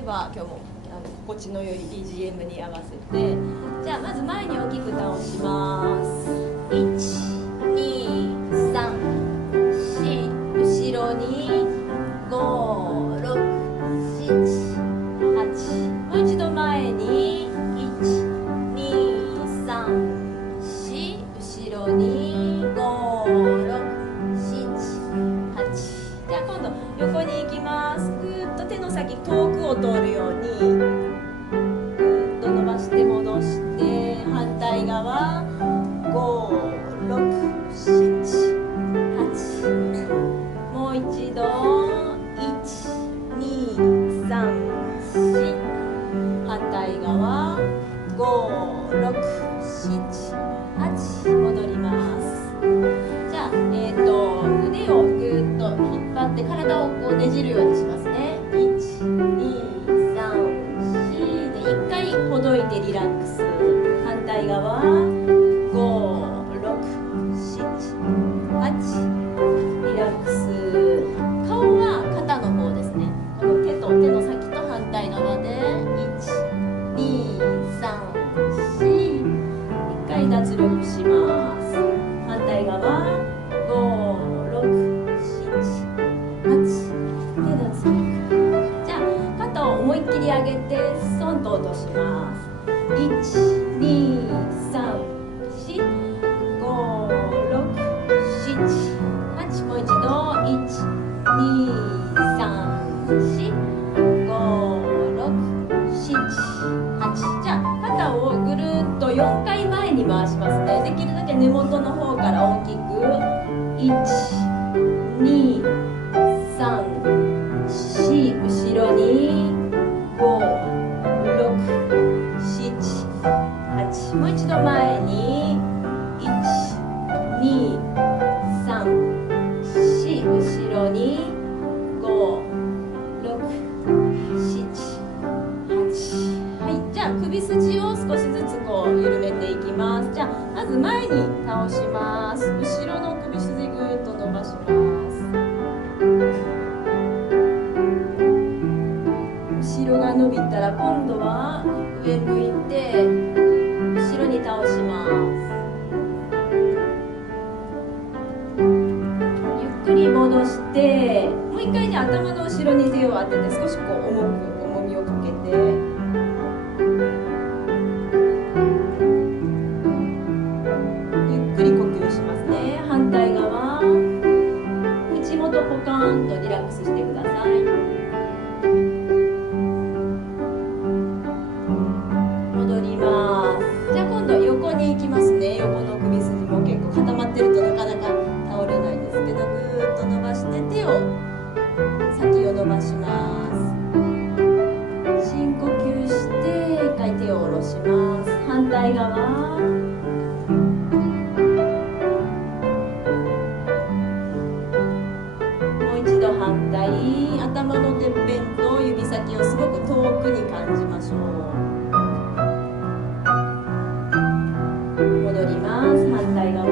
では今日も心地の良い BGM に合わせて、じゃあまず前に大きく倒します。12345後ろに56788、もう一度前に12345後ろに56788。じゃあ今度横に行きます。ぐーっと手の先遠くを通るようにぐーっと伸ばして戻して、反対側56788。もう一度12345、反対側56788。戻ります。じゃあ、腕をぐーっと引っ張って体をこうねじるようにしますね。12345で1回ほどいてリラックス。反対側56788。リラックス。顔は肩の方ですね。この手と手の先と反対側で12345、1回脱力します。反対側56788で脱力。じゃあ肩を思いっきり上げてストンと落とします。123456788。もう一度123456788。じゃあ肩をぐるっと4回前に回しますね。できるだけ根元の方から大きく12345、後ろに56788。もう一度前に12345、後ろに56788。はい、じゃあ首筋を少しずつこう緩めていきます。じゃあまず前に倒します。後ろの首筋ぐーっと伸ばします。後ろが伸びたら今度は上向いて後ろに倒します。ゆっくり戻して、もう一回ね、頭の後ろに手を当てて少しこう重みをかけて、ゆっくり呼吸しますね。反対側口元ポカーンとリラックスしてください。戻ります。じゃあ今度横に行きますね。横の首筋も結構固まってるとなかなか倒れないんですけど、ぐーっと伸ばして手を先を伸ばします。深呼吸して一回手を下ろします。反対側反対、頭のてっぺんと指先をすごく遠くに感じましょう。戻ります。反対側。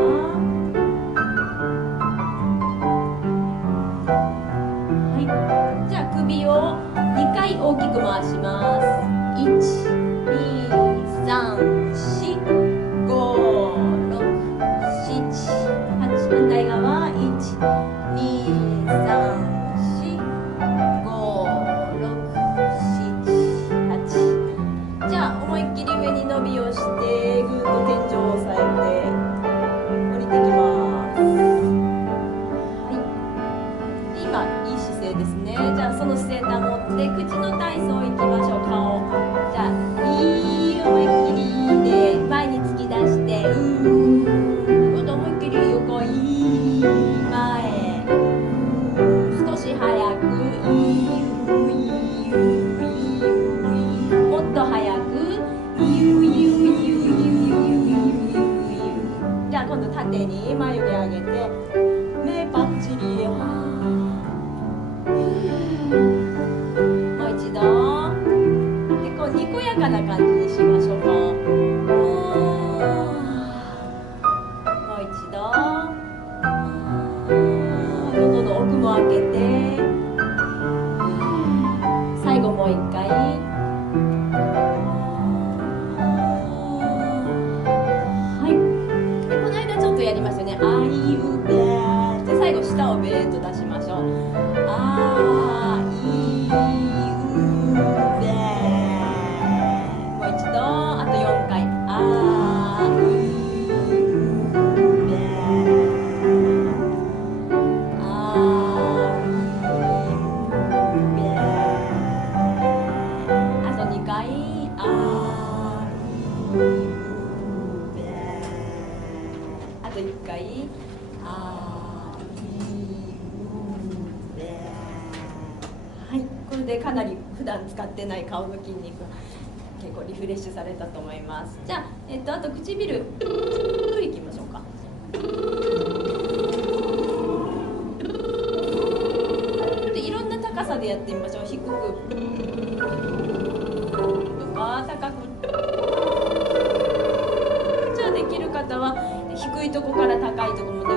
はい。じゃあ首を2回大きく回します。123456788。反対側123456788。じゃあ思いっきり上に伸びをしてぐーっと天井を押さえて降りてきます。はい。で今いい姿勢ですね。じゃあその姿勢保って口の体操いきましょう。顔。じゃあいい思いっきりで前に突き出して今度思いっきり横いい前。少し早くもっと早くじゃあ今度縦に眉毛上げて目パッチリ。もう一度でこうにこやかな感じにしましょうか。もう一度喉の奥も開けて、最後もうう一回。はい。でこの間ちょっとやりましたね。あいうべー。で最後舌をべーっと出しましょう。あいうべー。もう一度、あと4回。あいうべー。あいうべー。あと2回。あいうべー。あと1回。あいうべー。はい、これでかなり普段使ってない顔の筋肉が結構リフレッシュされたと思います。じゃあ、あと唇いきましょうか。でいろんな高さでやってみましょう。低くとか高く。じゃあできる方は低いとこから高いとこまで。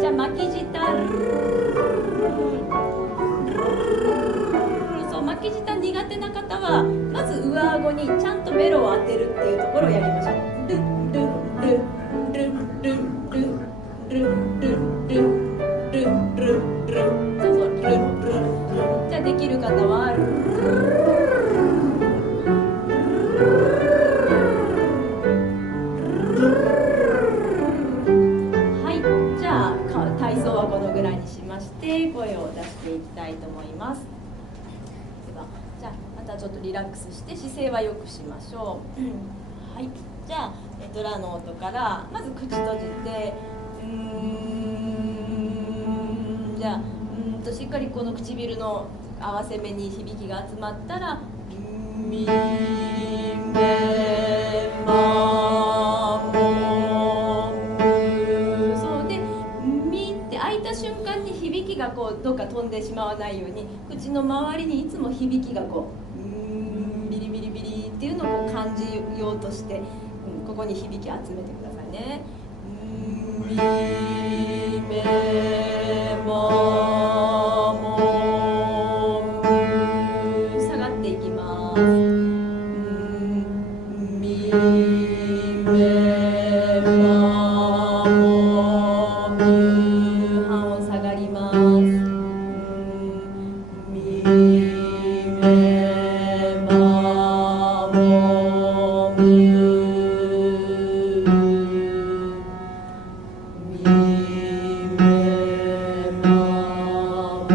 じゃあ巻き舌。そう巻き舌苦手な方はまず上顎にちゃんとベロを当てるっていうところをやりましょう。ルルルルルルルルルル。そうそうルルル。じゃあできる方は体操はこのぐらいにしまして声を出していきたいと思います。ではじゃあまたちょっとリラックスして姿勢は良くしましょう。はい、じゃあ、ラの音からまず口閉じてじゃあしっかりこの唇の合わせ目に響きが集まったらみめまもそうでみって開いた瞬間に響きがこうどっか飛んでしまわないように口の周りにいつも響きがこうビリビリビリっていうのをこう感じようとして、ここに響き集めてくださいね。みめまも下がっていきます。みめまも半音下がります。みめまも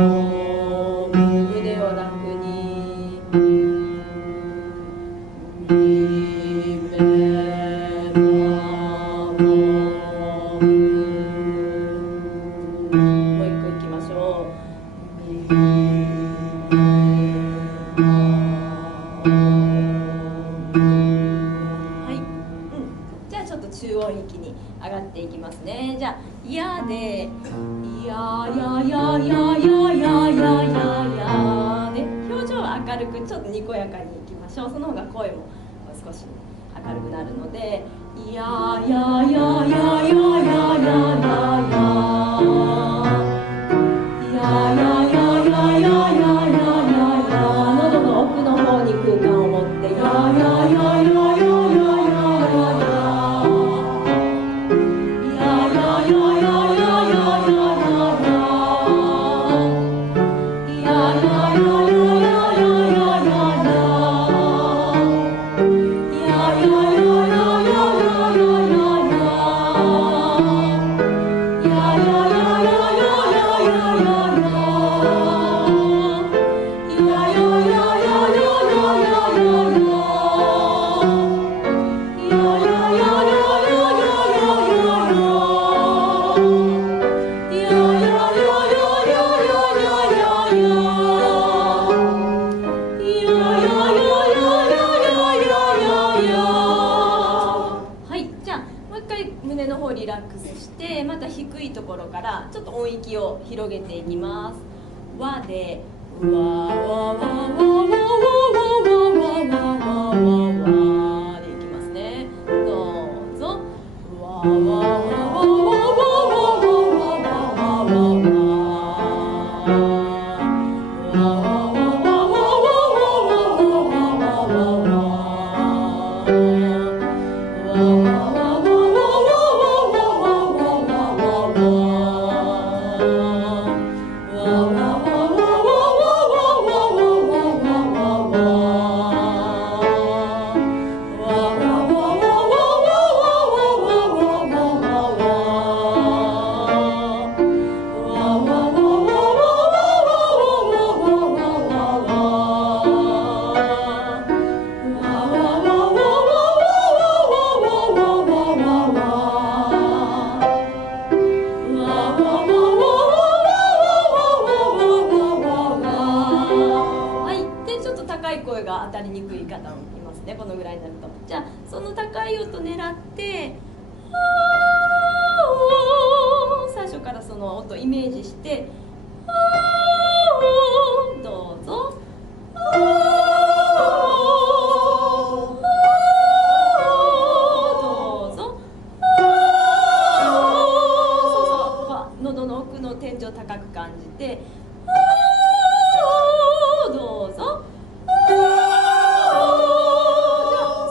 腕を楽にみめまももう一個いきましょう。みめまはい、じゃあちょっと中音域に上がっていきますね。じゃあ「や」で「やややややややや」で表情は明るくちょっとにこやかにいきましょう。その方が声も少し明るくなるので「ややややややや喉の奥の方に空間を持って「ややややや胸の方リラックスしてまた低いところからちょっと音域を広げていきます。わでわわわわわわわわわわでいきますね。どうぞわわわわわわわわわわわ当たりにくい方もいますね、このぐらいになると。じゃあその高い音狙って最初からその音イメージしてどうぞ。喉の奥の天井高く感じてどうぞ。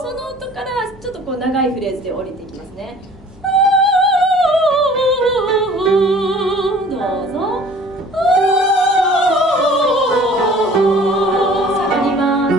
その音からちょっとこう長いフレーズで降りていきますね。どうぞ。下がります。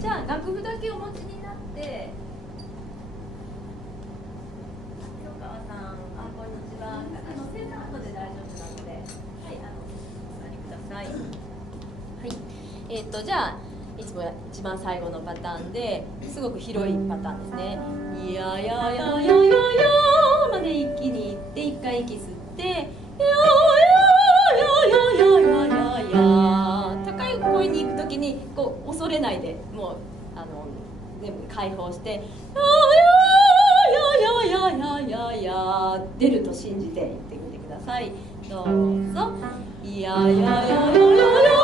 じゃあ楽譜だけお持ちになって、清川さん、こんにちは。センター後で大丈夫なので、はい、お座りください。はい、じゃあいつも一番最後のパターンですごく広いパターンですね。いややややややまで一気にいって一回息吸って、やややややややや高い声に行くときにこう恐れないでもう全部解放して、やややややややや出ると信じて言ってみてください。どうぞ。いやややややや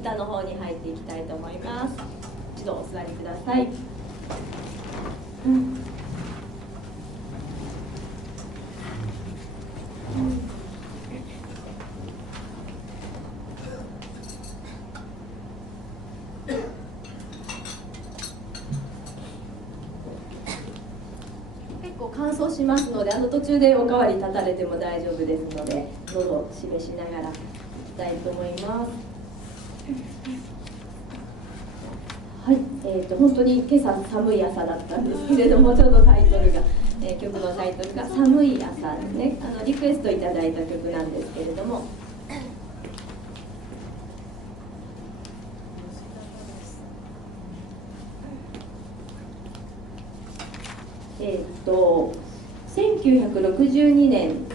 歌の方に入っていきたいと思います。一度お座りください。結構乾燥しますので、途中でおかわり立たれても大丈夫ですので、喉を示しながらいきたいと思います。はい、本当に今朝寒い朝だったんですけれども、ちょうどタイトルが、曲のタイトルが「寒い朝」ですね。リクエストいただいた曲なんですけれども、1962年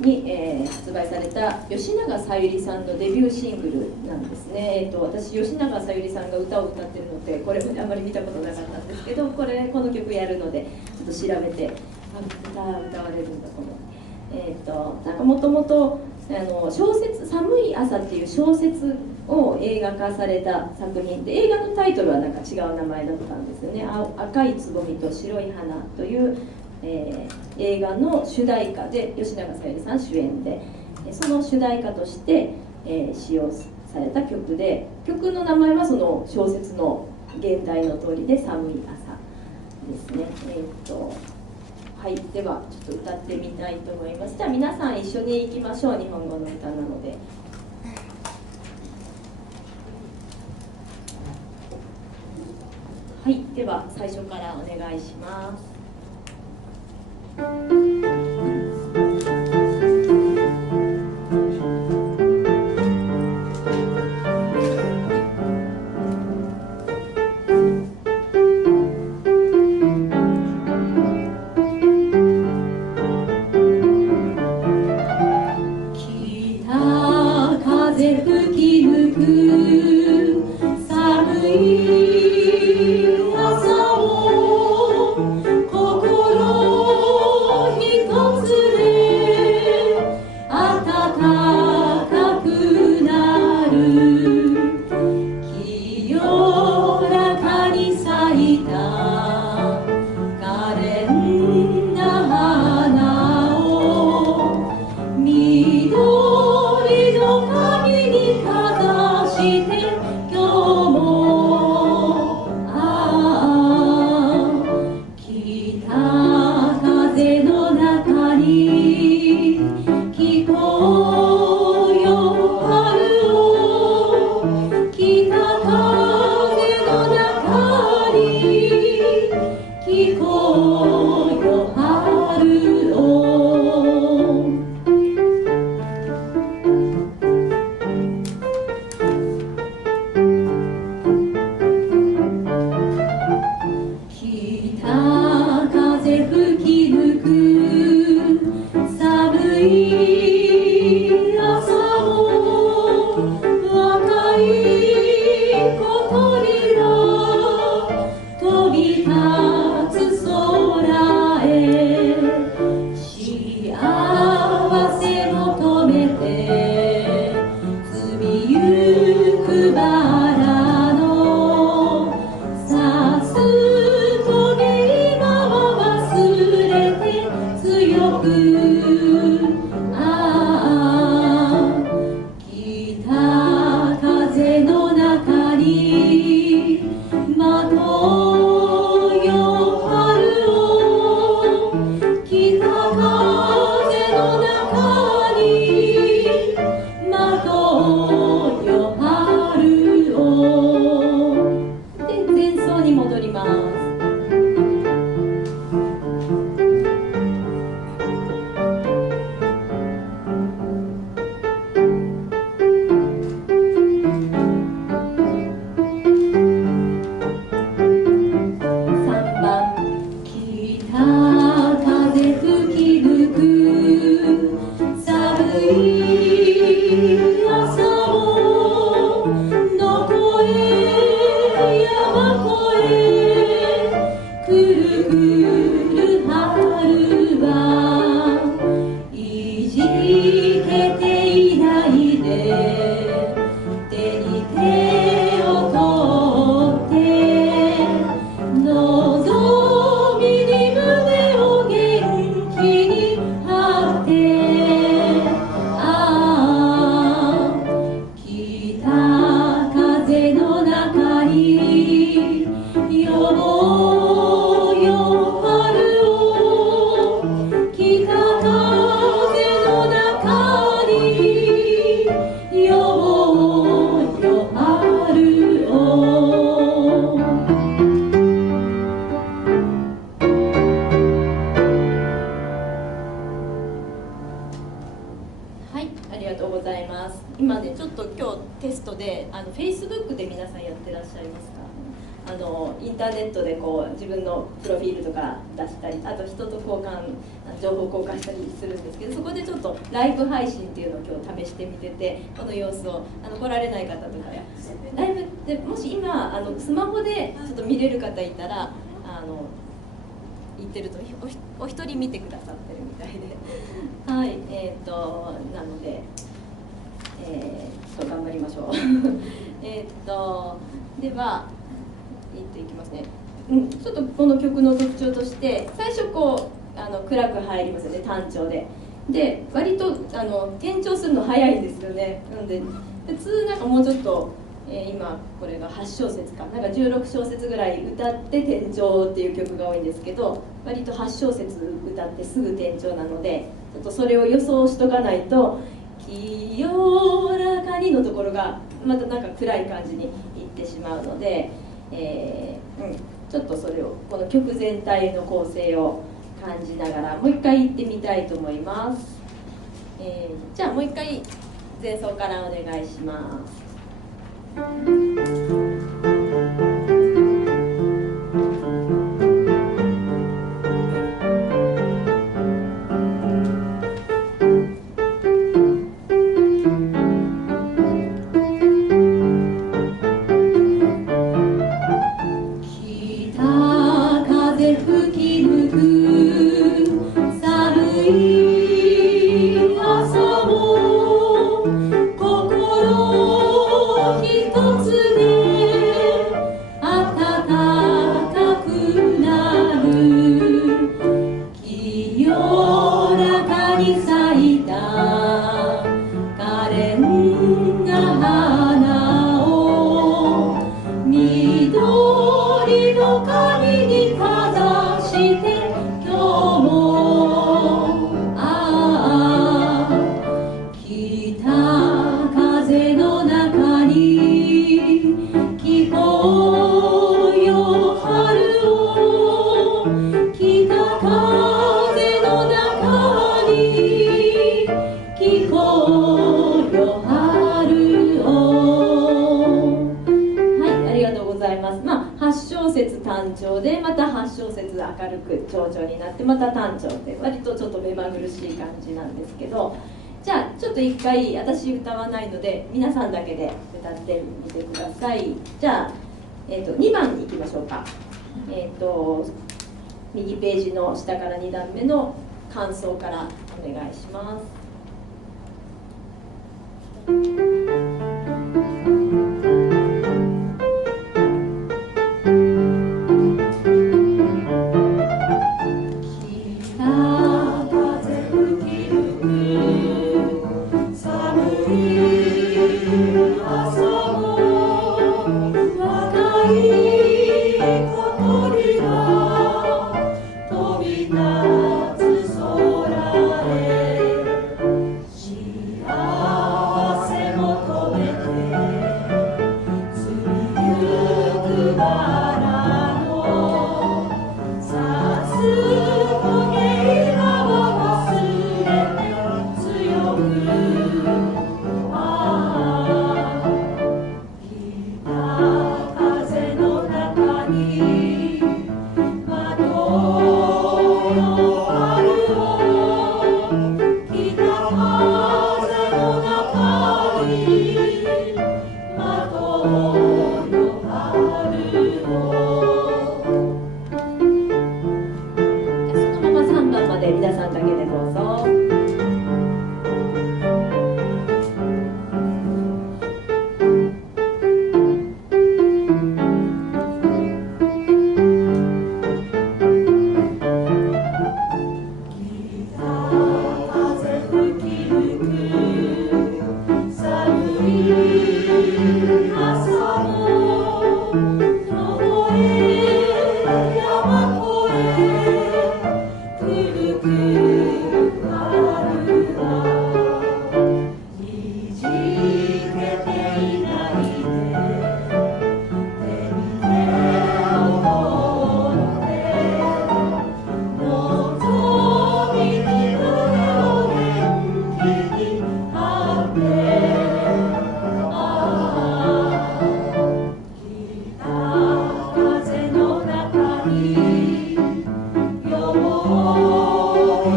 に、発売された吉永小百合さんのデビューシングルなんですね。私吉永小百合さんが歌を歌ってるのってこれまであまり見たことなかったんですけど、この曲やるのでちょっと調べて歌われるんだと思って、なんかもともと小説「寒い朝」っていう小説を映画化された作品で、映画のタイトルはなんか違う名前だったんですよね。赤いつぼみと白い花という、映画の主題歌で吉永小百合さん主演で、その主題歌として、使用された曲で、曲の名前はその小説の原題の通りで「寒い朝」ですね。はい、ではちょっと歌ってみたいと思います。じゃあ皆さん一緒に行きましょう。日本語の歌なので。はい、では最初からお願いします。寒い朝をりがとうございます。今ね、ちょっと今日テストでFacebook で皆さんやってらっしゃいますか？インターネットでこう自分のプロフィールとか出したり、あと人と情報交換したりするんですけど、そこでちょっとライブ配信っていうのを今日試してみてて、この様子を来られない方とかやライブでもし今スマホでちょっと見れる方いたら言ってるとお一人見てくださってるみたいではい、なので頑張りましょうでは、いきますね。ちょっとこの曲の特徴として、最初こう暗く入りますよね、単調で。で割と転調するの早いんですよね。なので普通なんかもうちょっと、今これが8小節かなんか16小節ぐらい歌って転調っていう曲が多いんですけど、割と8小節歌ってすぐ転調なので、ちょっとそれを予想しとかないと「清らかに」のところがまたなんか暗い感じにいってしまうので、ちょっとそれをこの曲全体の構成を感じながらもう一回言ってみたいと思います。じゃあもう一回前奏からお願いします。でまた8小節明るく長調になってまた単調って割とちょっと目まぐるしい感じなんですけど、じゃあちょっと一回私歌わないので皆さんだけで歌ってみてください。じゃあ、2番いきましょうか。右ページの下から2段目の感想からお願いします。大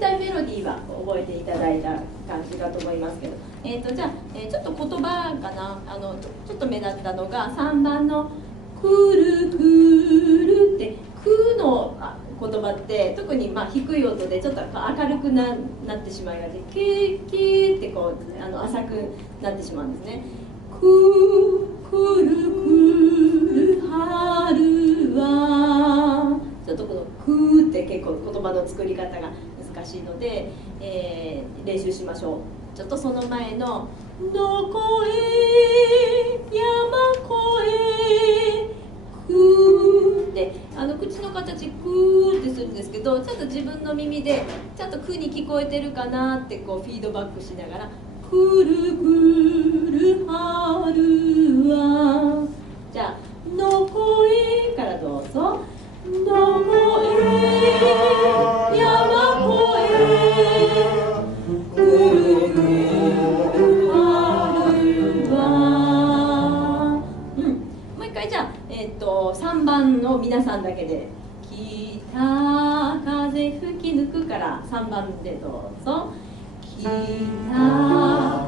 体メロディーは覚えていただいた感じだと思いますけど、じゃあ、ちょっと言葉かな、ちょっと目立ったのが3番の「くるくる」って「く」の言葉って特に低い音でちょっと明るくなってしまいがちで「キーキー」ってこう浅くなってしまうんですね。くるくる春はちょっとこの「く」って結構言葉の作り方が難しいので、練習しましょう。ちょっとその前の「どこへ山越えく」って口の形「く」ってするんですけど、ちょっと自分の耳でちゃんと「く」に聞こえてるかなってこうフィードバックしながら「くるくる春は」じゃあ「どこへ」からどうぞ。どこへ山越えくるくる春は、もう一回じゃあ、3番の皆さんだけで「北風吹き抜く」から3番でどうぞ。北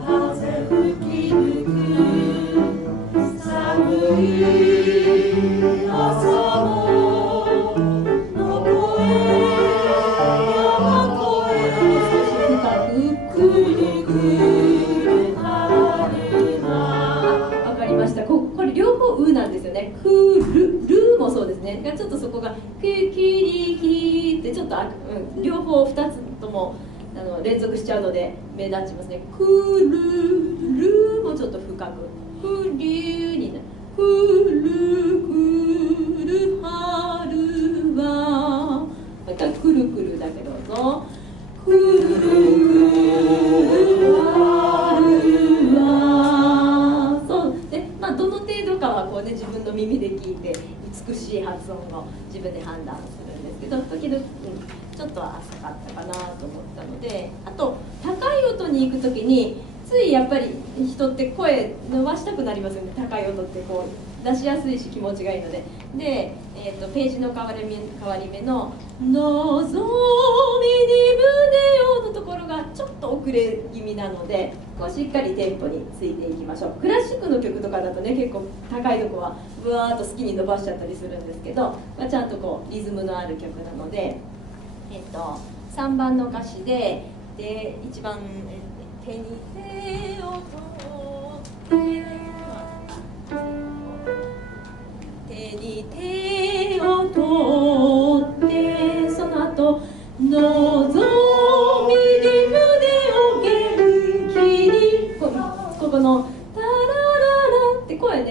風吹き抜く寒い朝もこれ両方「う」なんですよね。くるるもそうですね。ちょっとそこが「くきりき」ってちょっと両方2つとも連続しちゃうので目立ちますね。くるるもちょっと深くくりゅうになる。くるくる春はまたくるくるだけどうぞ。くるくる春はそうで、どの程度かはこうね自分の耳で聞いて美しい発音を自分で判断するんですけど、時々、ちょっと浅かったかなと思ったので、あと高い音に行く時についやっぱり人って声伸ばしたくなりますよね。高い音ってこう出しやすいし気持ちがいいので。で、ページの変わり目の「のぞみに胸を」のところがちょっと遅れ気味なので、こうしっかりテンポについていきましょう。クラシックの曲とかだとね結構高いとこはブワーッと好きに伸ばしちゃったりするんですけど、ちゃんとこうリズムのある曲なので、3番の歌詞で1番「手に手を取って」手に手を取ってその後のぞみに胸を元気にここのタラララって声ね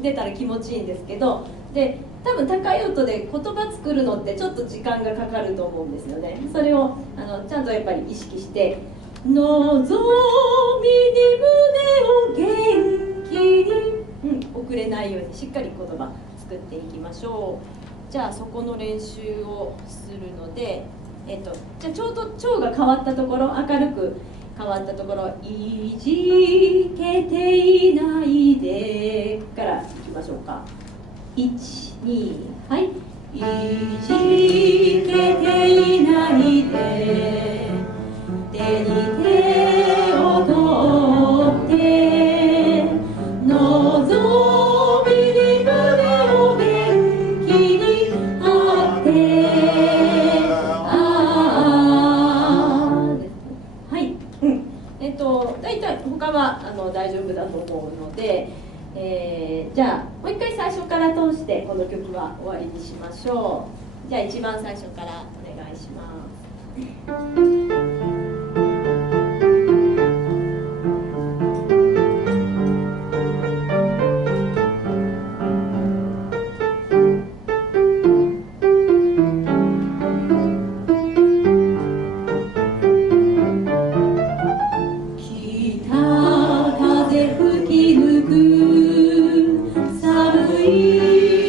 出たら気持ちいいんですけど、で多分高い音で言葉作るのってちょっと時間がかかると思うんですよね。それをちゃんとやっぱり意識してのぞみに胸を元気に、遅れないようにしっかり言葉作っていきましょう。じゃあそこの練習をするので、じゃあちょうど調が変わったところ、明るく変わったところ「いじけていないで」からいきましょうか。12はい。いじけていないで手に手を取ってのぞみに胸を元気に張ってはい、大体他は大丈夫だと思うので、じゃあもう一回最初から通してこの曲は終わりにしましょう。じゃあ一番最初からお願いします。北風吹き抜く寒い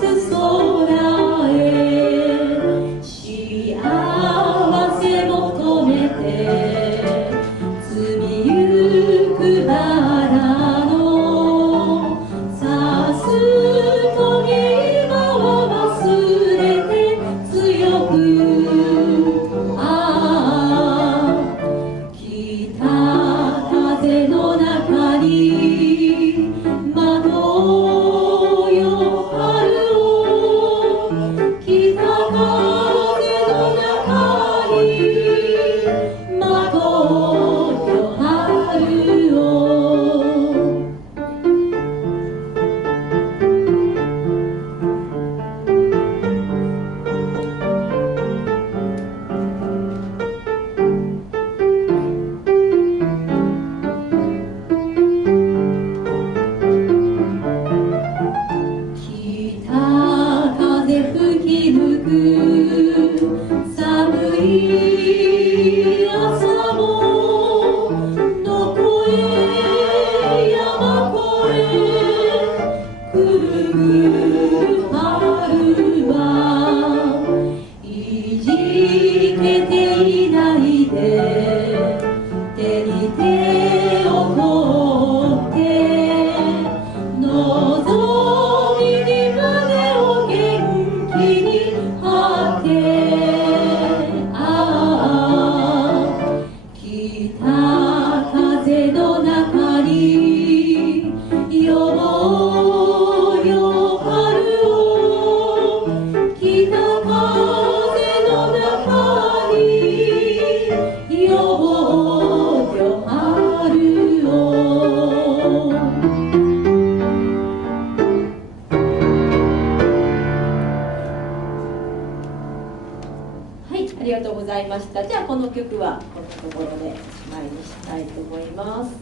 つ空へ幸せ求めて積みゆくバラのさすとぎ今は忘れて強くああ北風の中にまとよ春を北風の中にまとよ春を北風吹き抜く寒い朝もどこへ山越えくるくる春はいじけていないで手に手を取って望みに胸を元気に張ってああ北風の中に呼ぼうよ春を北風の中に呼ぼうよ春をはい、ありがとうございました。じゃあこの曲はこんなところでおしまいにしたいと思います。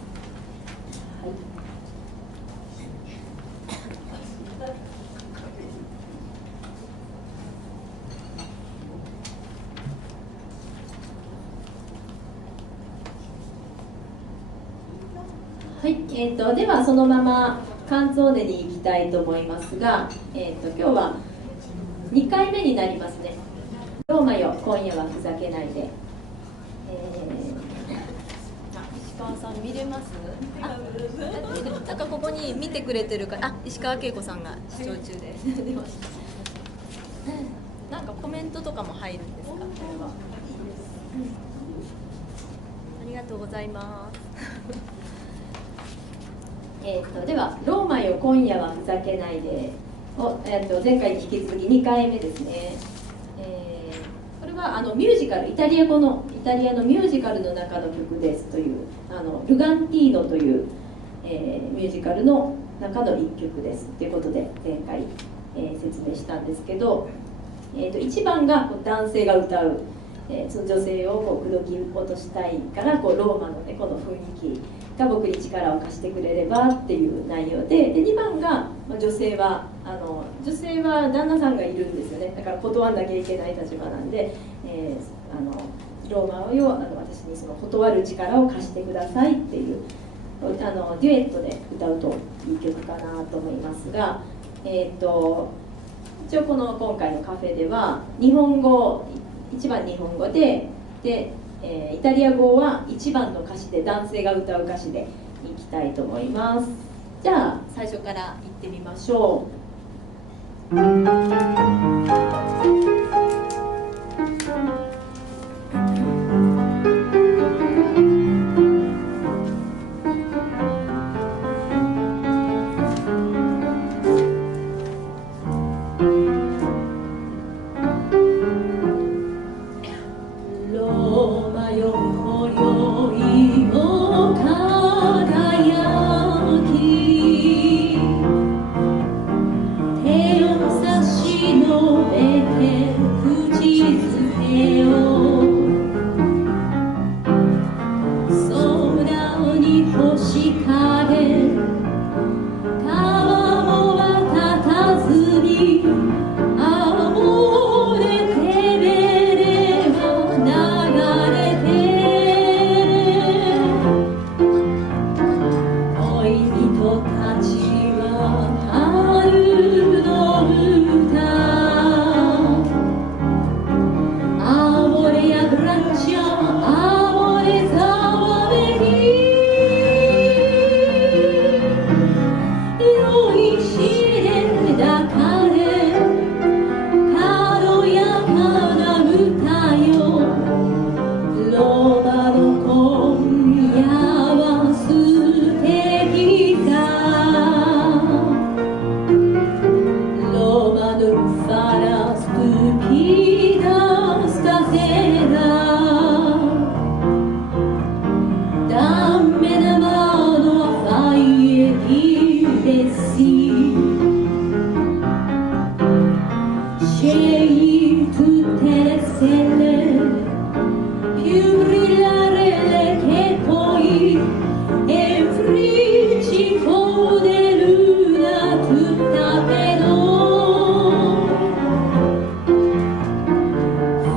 はい、ではそのままカンツォーネに行きたいと思いますが、今日は2回目になりますね。ローマよ今夜はふざけないで。石川さん見れます？なんかここに見てくれてるから、石川恵子さんが視聴中で出ました。なんかコメントとかも入るんですか？これは。ありがとうございます。では「ローマよ今夜はふざけないで」を、前回に引き続き2回目ですね。これはミュージカルイタリアのミュージカルの中の曲ですというルガンティーノという、ミュージカルの中の1曲ですということで前回、説明したんですけど、1番が男性が歌う、その女性を口説き落としたいからローマの、ね、この雰囲気が僕に力を貸してくれればっていう内容で、2番が女性は旦那さんがいるんですよね。だから断らなきゃいけない立場なんで、ローマを私にその断る力を貸してくださいっていうデュエットで歌うといい曲かなと思いますが、一応今回のカフェでは日本語1番日本語でイタリア語は1番の歌詞で男性が歌う歌詞でいきたいと思います。じゃあ最初から行ってみましょう。「scegli tutte le stelle più brillare che poi e friccico di luna tutta per noi.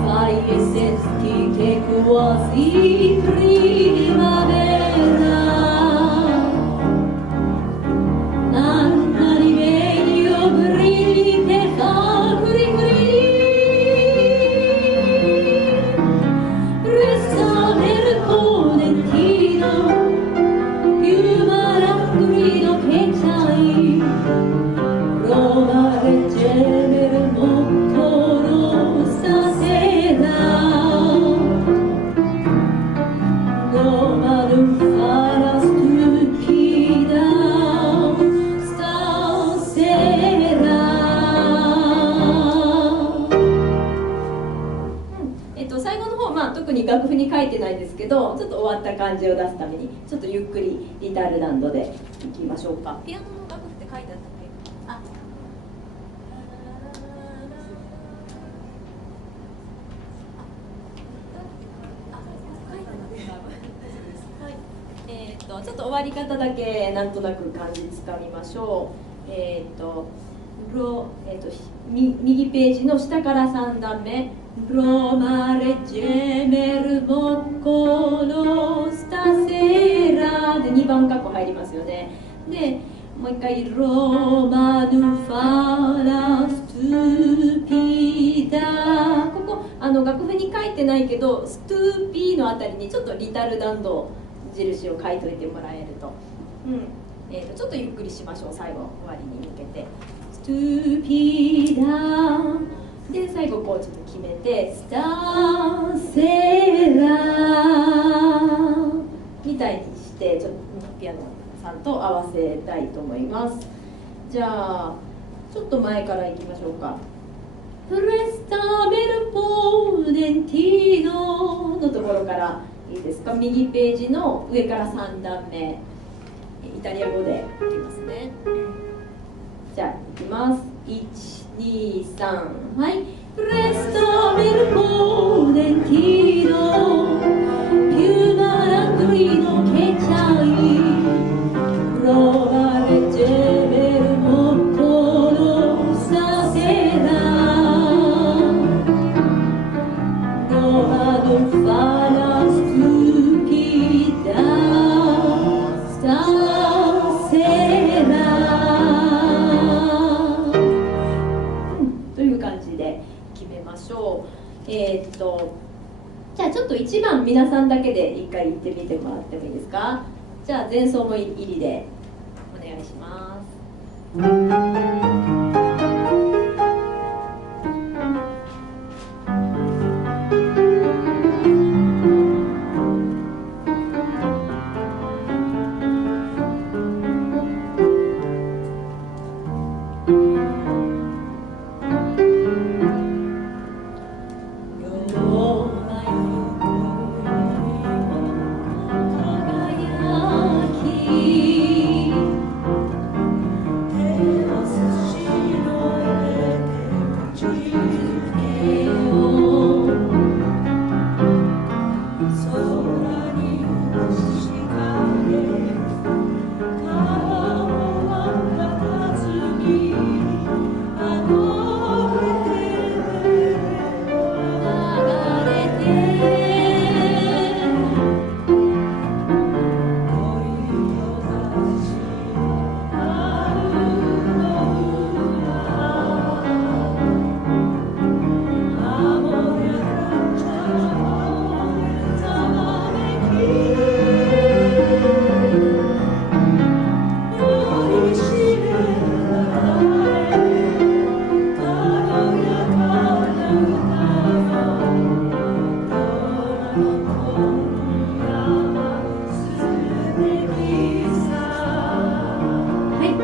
Fai e senti che quasi primavera.楽譜に書いてないですけど、ちょっと終わった感じを出すためにちょっとゆっくりリタルランドでいきましょうか。ピアノの楽譜って書いてあったっけ？あ、ちょっと終わり方だけなんとなく感じつかみましょう。右ページの下から3段目。ロマレジェメルモコロスタセラで2番カッコ入りますよね。でもう一回ロマヌファラストゥピダ、ここ楽譜に書いてないけどストゥピーのあたりにちょっとリタルダンド印を書いといてもらえると、ちょっとゆっくりしましょう。最後終わりに向けてストゥピダで最後こうちょっと決めてスターセラみたいにしてちょっとピアノさんと合わせたいと思います。じゃあちょっと前からいきましょうか。プレスタメルポーデンティーノのところからいいですか。右ページの上から3段目イタリア語でいきますね。じゃあいきます。1、2、3、はい。プレスタメルポーデンティーノピューマランドリノケチャイプロバレジェメルモコロサセラロマドファラスクピダスタセラという感じで決めましょう。じゃあちょっと1番皆さんだけで1回言ってみてもらってもいいですか。じゃあ前奏も入りでお願いします。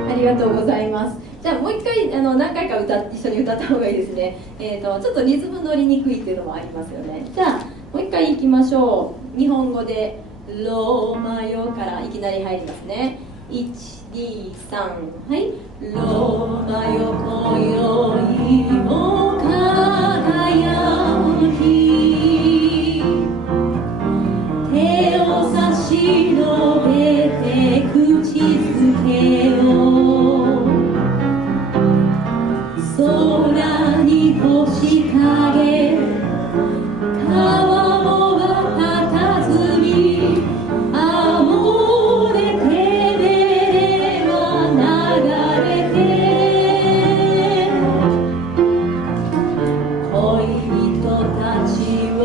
ありがとうございます。じゃあもう一回何回か一緒に歌った方がいいですね。ちょっとリズム乗りにくいっていうのもありますよね。じゃあもう一回いきましょう。日本語でローマよからいきなり入りますね。1、2、3、はい。ローマよ今宵も空に星影川も佇みアモレテベレは流れて恋人たちは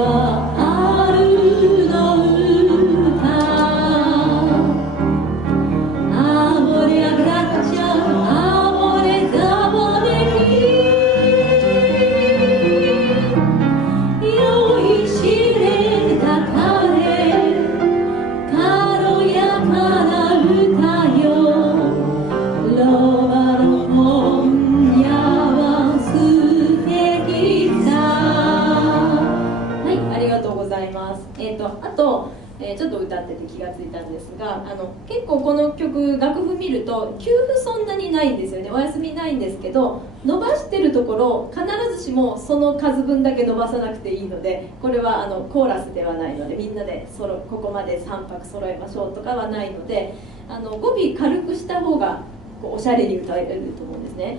春の歌アモレアブラッチャアモレザボネキ酔いしれた彼軽やかな歌よロマの今夜は素敵さ。はい、ありがとうございます。あと、ちょっと歌ってて気がついたんですが、結構この曲楽譜見ると休符そんなにないんですよね。お休みないんですけど、伸ばしてるところ必ずしもその数分だけ伸ばさなくていいので、これはコーラスではないので、みんなでここまで3拍揃えましょうとかはないので、語尾軽くした方がこうおしゃれに歌えると思うんですね。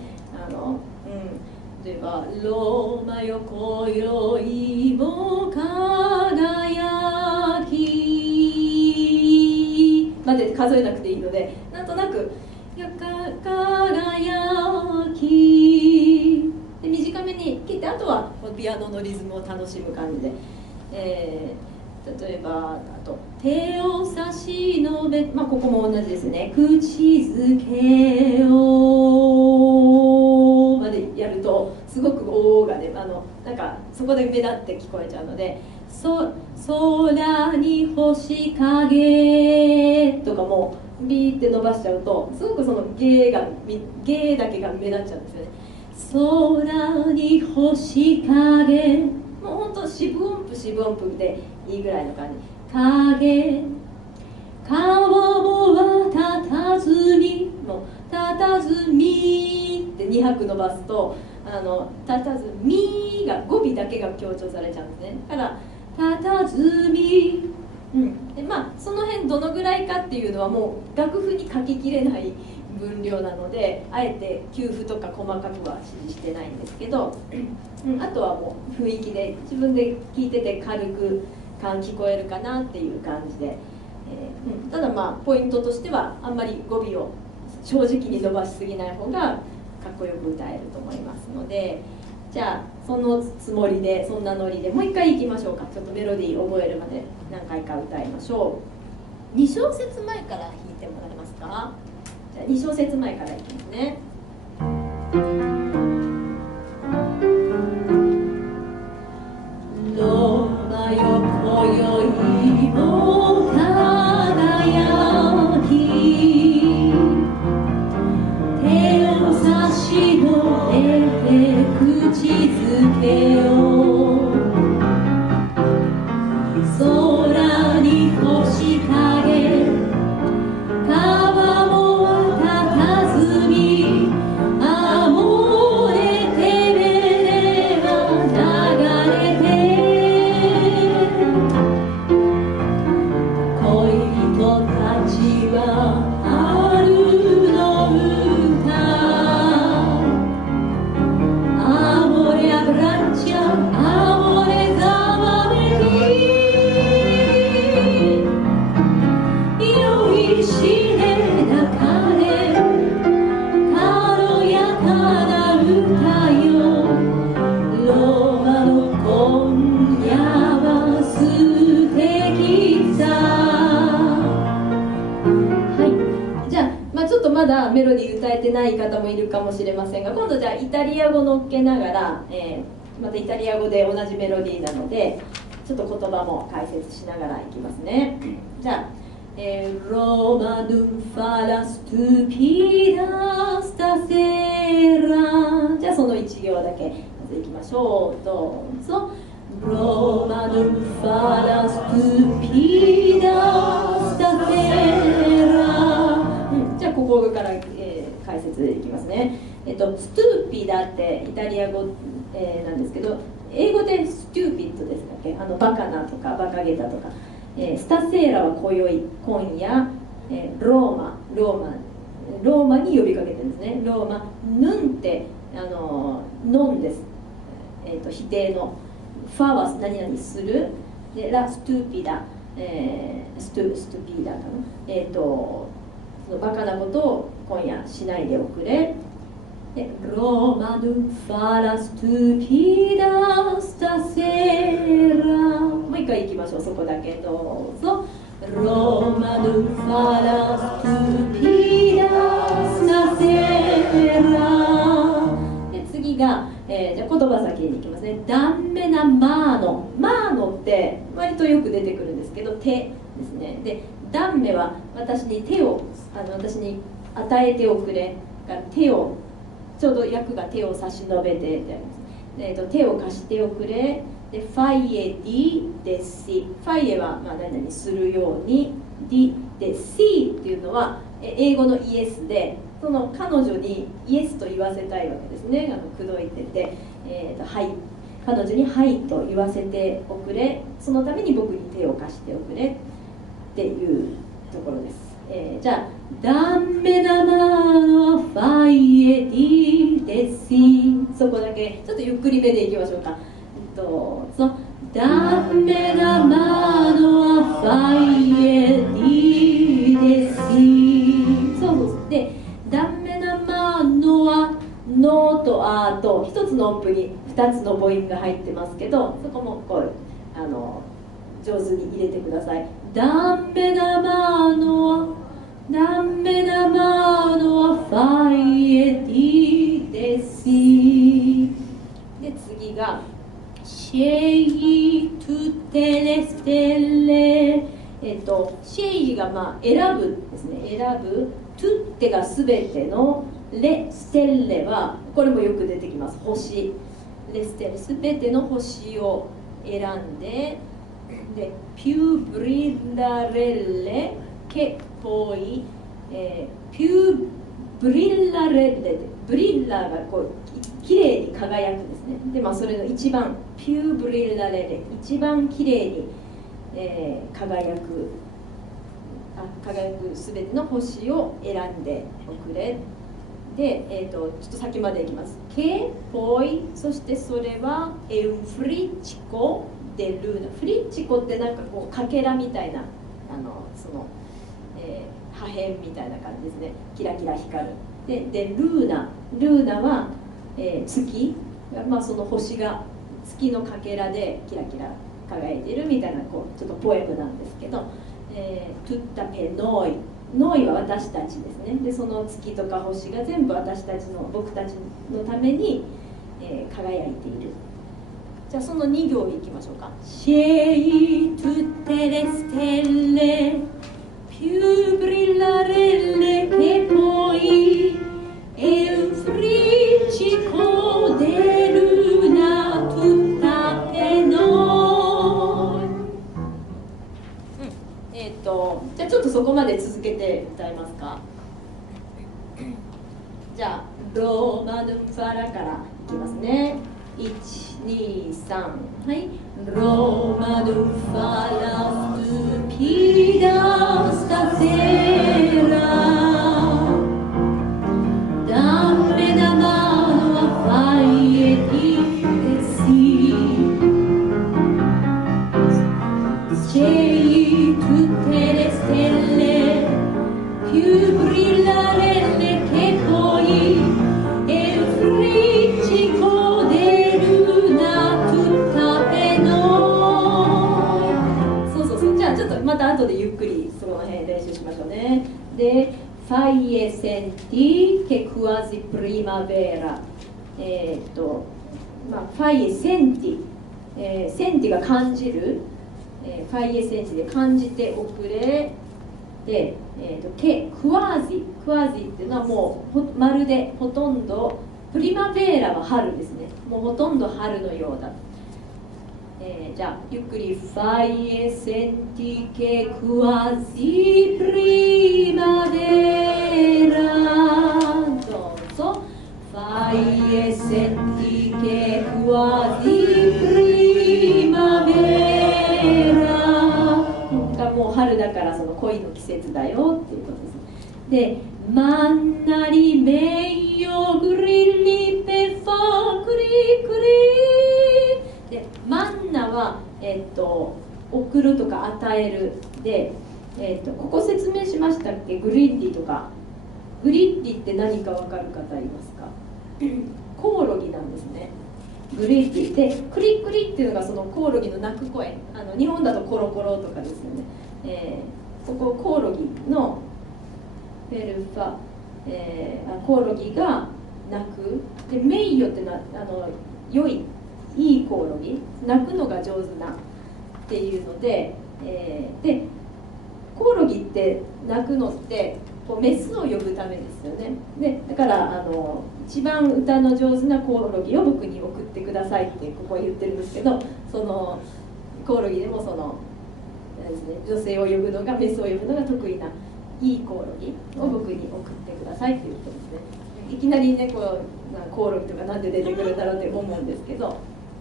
例えば「ローマよ今宵も輝き」まで数えなくていいので、なんとなく「よか輝き」で短めに切って、あとはピアノのリズムを楽しむ感じで、例えばあと「手を差し伸べ」ここも同じですね「口づけを」までやるとすごく「お」がねなんかそこで目立って聞こえちゃうので「空に星影」とかもビーって伸ばしちゃうとすごくそのゲーだけが目立っちゃうんですよね。空に星影、もうほんと四分音符でいいぐらいの感じ。影川も佇みの佇みって2拍伸ばすと佇みが語尾だけが強調されちゃうんですね。だから佇み、でその辺どのぐらいかっていうのはもう楽譜に書ききれない分量なので、あえて休符とか細かくは指示してないんですけど、あとはもう雰囲気で自分で聞いてて軽く聞こえるかなっていう感じで、ただポイントとしてはあんまり語尾を正直に伸ばしすぎない方がかっこよく歌えると思いますので、じゃあそのつもりで、そんなノリでもう一回いきましょうか。ちょっとメロディー覚えるまで何回か歌いましょう。2小節前から弾いてもらえますか。じゃあ2小節前からいきますね。ローマよ今宵も輝き、手を差し伸べて口づけを、空に星影川も佇みアモレテベレは流れて、恋人たちは春の歌アモレアブランチャアモレザワメキ酔いしれた彼軽やかな歌よローマの今夜は素敵さ。はい、じゃあ、ちょっとまだメロディー歌えてない方もいるかもしれませんが、今度じゃあイタリア語乗っけながら、またイタリア語で同じメロディーなのでちょっと言葉も解説しながらいきますね。じゃあRoma non fa la stupida stasera、 じゃあその1行だけまずいきましょう。どうぞ。Roma non fa la stupida stasera、じゃあここから、解説いきますね。ストゥーピダってイタリア語、なんですけど、英語でステューピッドですかっけ、バカなとかバカげたとか、スタセーラは今宵今夜、ローマに呼びかけてるんですね。ローマヌンってノンです、否定の。ファは何々する。でラストゥピダ、ストゥピダかな、そのバカなことを今夜しないでおくれ。でローマヌファラストゥピダスタセラ、もう一回いきましょう、そこだけどうぞ。ローマヌファラストゥピダスタセラ。で次が、じゃあ言葉先にいきますね。ダンメナマーノ。マーノって割とよく出てくるんですけど、手ですね。でダンメは私に手を私に与えておくれが、手をちょうど訳が手を差し伸べてってあります。手を貸しておくれ。でファイエディデシ。ファイエは何々するように。ディでシっていうのは英語のイエスで、その彼女にイエスと言わせたいわけですね。口説いてて、はい、彼女にはいと言わせておくれ。そのために僕に手を貸しておくれっていうところです。じゃあダンメナマノファイエディデシ、そこだけちょっとゆっくりめでいきましょうか。ダンメナマノファイエディデシ、そうでダンメナマノはノとアと一つの音符に2つの母音が入ってますけど、そこもこう上手に入れてください。ダンメナマノダンメナマノファイエディデシ。で次がシェイトゥテレステレ。シェイが選ぶですね。選ぶ。トゥッテがすべての。レステッレはこれもよく出てきます。星。レステレ、すべての星を選んで、でピューブリラレレケポイ、ピューブリラレレ、ブリッラーがこうきれいに輝くんですね。でそれの一番ピューブリラレレ、一番きれいに、輝くすべての星を選んでおくれ。で、ちょっと先までいきます。ケポイ、そしてそれはエウフリッチコでルーナ。フリッチコってなんかこうかけらみたいなその、破片みたいな感じですね。キラキラ光る。でルーナは、月、その星が月のかけらでキラキラ輝いているみたいなこうちょっとポエムなんですけど、トゥッタペノイ、ノイは私たちですね。でその月とか星が全部私たちの僕たちのために、輝いている。じゃあその2行いきましょうか。シェイトゥテレステレピューブリラレレケポイエウフリチコデルナトゥタペノイ。じゃあちょっとそこまで続けて歌いますか。じゃあローマヌファラからいきますね。1、2、3、はい。ローマヌファラストゥピダスタセラダンメナマノファイエディデシシェイトゥテレステレピューブリラレレケポイエフリチコデルナトゥタペノイ。そうじゃあちょっとまた後でゆっくりその辺練習しましょうね。でファイエセンティケクワジプリマベラ。ファイエセンティ、センティが感じる、ファイエセンティで感じておくれ。で、クワージっていうのはもうまるでほとんどプリマベーラは春ですね。もうほとんど春のようだ。じゃあゆっくりファイエセンティケクワジプリマベーラ、どうぞ。ファイエセンティケクワジプリマベーラ、もう春だからその恋の季節だよっていうことです。でマンナリメイヨグリリペクリクリで、マンナは送るとか与えるで、ここ説明しましたっけ？グリッディとか。グリッディって何か分かる方いますか？コオロギなんですね。グリッディで、クリクリっていうのがそのコオロギの鳴く声。日本だとコロコロとかですよね。そこコオロギのフェルファ、コオロギが鳴くで、名誉って良いいいコオロギ、鳴くのが上手なっていうので、でコオロギって鳴くのってこうメスを呼ぶためですよね。でだから一番歌の上手なコオロギを僕に送ってくださいってここ言ってるんですけど、そのコオロギでもそのですね、女性を呼ぶのが、メスを呼ぶのが得意ないいコオロギを僕に送ってくださいっていうことですね。いきなりねコオロギとかなんで出てくるんだろうって思うんですけど、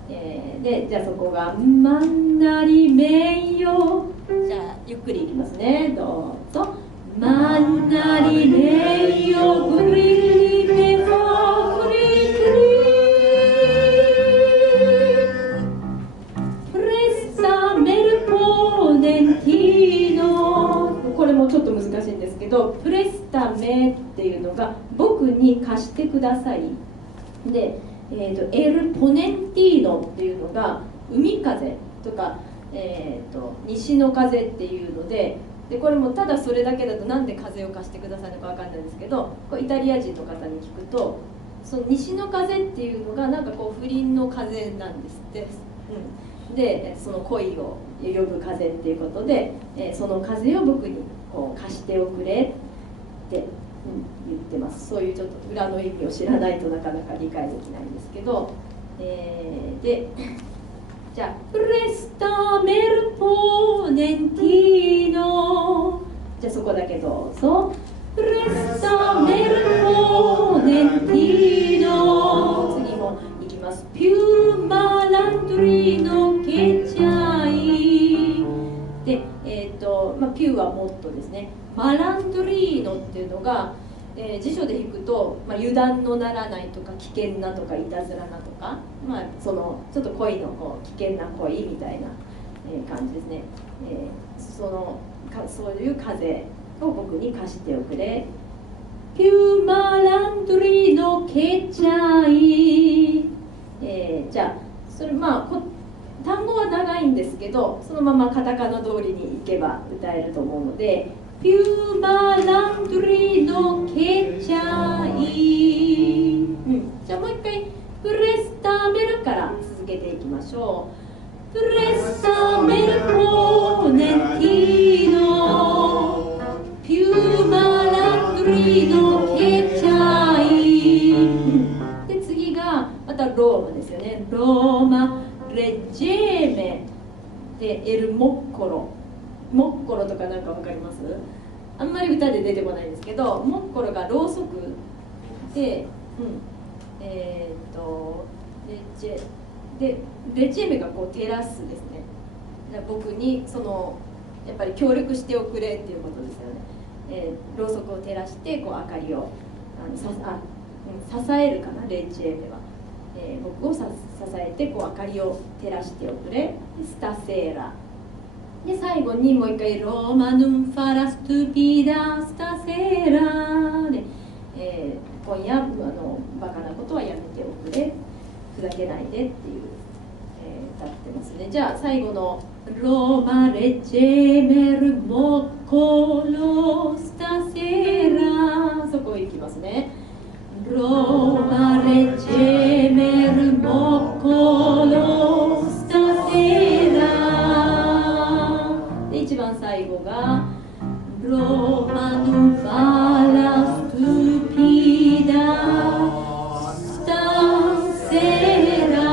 でじゃあそこがマンナリ名誉、じゃあゆっくりいきますね、どうぞ。マンナリ名誉グリリペファグリグリプレッサメルポーネンティーノ、これもちょっと難しいんですけど、プレスタメっていうのが僕に貸してくださいで、エルポネンティーノっていうのが海風とか、西の風っていうので、これもただそれだけだとなんで風を貸してくださいのか分かんないんですけど、これイタリア人の方に聞くと、その西の風っていうのがなんかこう不倫の風なんですって、でその恋を呼ぶ風っていうことで、その風を僕にこう貸しておくれって、言ってます。そういうちょっと裏の意味を知らないとなかなか理解できないんですけど、でじゃあプレスタメルポネンティーノ、じゃあそこだけどうぞ。プレスタメルポネンティーノ、次もいきます。ピューマランドリーノケチャイで、ピューはもっとですね。マランドリーノっていうのが、辞書で引くと、油断のならないとか危険なとかいたずらなとか、そのちょっと恋のこう危険な恋みたいな、感じですね。そういう風を僕に貸しておくれ。ピューマランドリーノケチャイ、じゃあそれ単語は長いんですけど、そのままカタカナ通りに行けば歌えると思うので、ピューマランドリーノケチャイ、じゃあもう一回プレスタメルから続けていきましょう。プレスタメルポネンティーノ、ピューマランドリーノケチャイ、で次がまたローマですよね。ローマレジェメでエルモッコロ、モッコロとかなんか分かります？あんまり歌で出てこないんですけど、モッコロがろうそくで、レジェメがこう照らすですね。僕にやっぱり協力しておくれっていうことですよね。ろうそくを照らしてこう明かりを支えるかな、レジェメは。僕を支えてこう明かりを照らしておくれ。スタセーラで最後にもう一回ローマヌンファラストゥピダスタセーラで、今夜バカなことはやめておくれ、ふざけないでっていう、歌ってますね。じゃあ最後のローマレジェメルモコロスタセーラ、そこ行きますね。ローマレジェメルモコロスタセーラで、一番最後がローマヌファラストゥピダスタセーラ、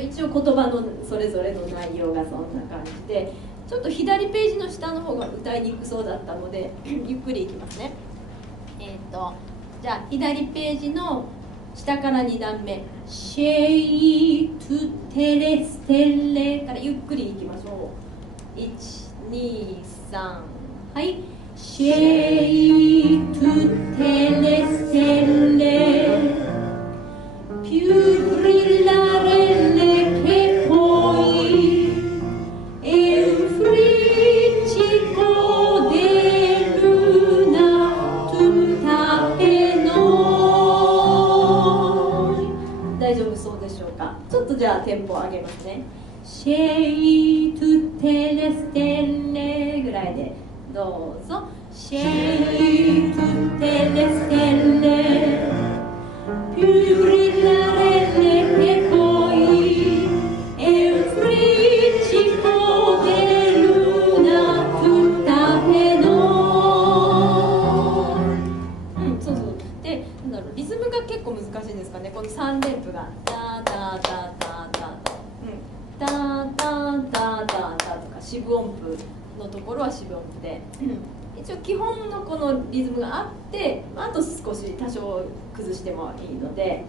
一応言葉のそれぞれの内容がそんな感じで、ちょっと左ページの下の方が歌いにくそうだったのでゆっくりいきますね。じゃあ左ページの下から2段目、シェイトゥテレステレからゆっくりいきましょう。1、2、3、はい。Scegli tutte le stelle più brillarelle che puoi e un friccico di luna tutta per noi。 大丈夫そうでしょうか。ちょっとじゃあテンポ上げますね。Scegli tutte le stelle ぐらいでどうぞ。Scegli tutte le stelle più brillarelle che puoi e un friccico di luna tutta per noi。 そうそう。で、なんだろう、リズムが結構難しいですかね。この3連符がダダダダダダダダダダとか四分音符のところは四分音符で、一応基本のこのリズムがあって、あと少し多少崩してもいいので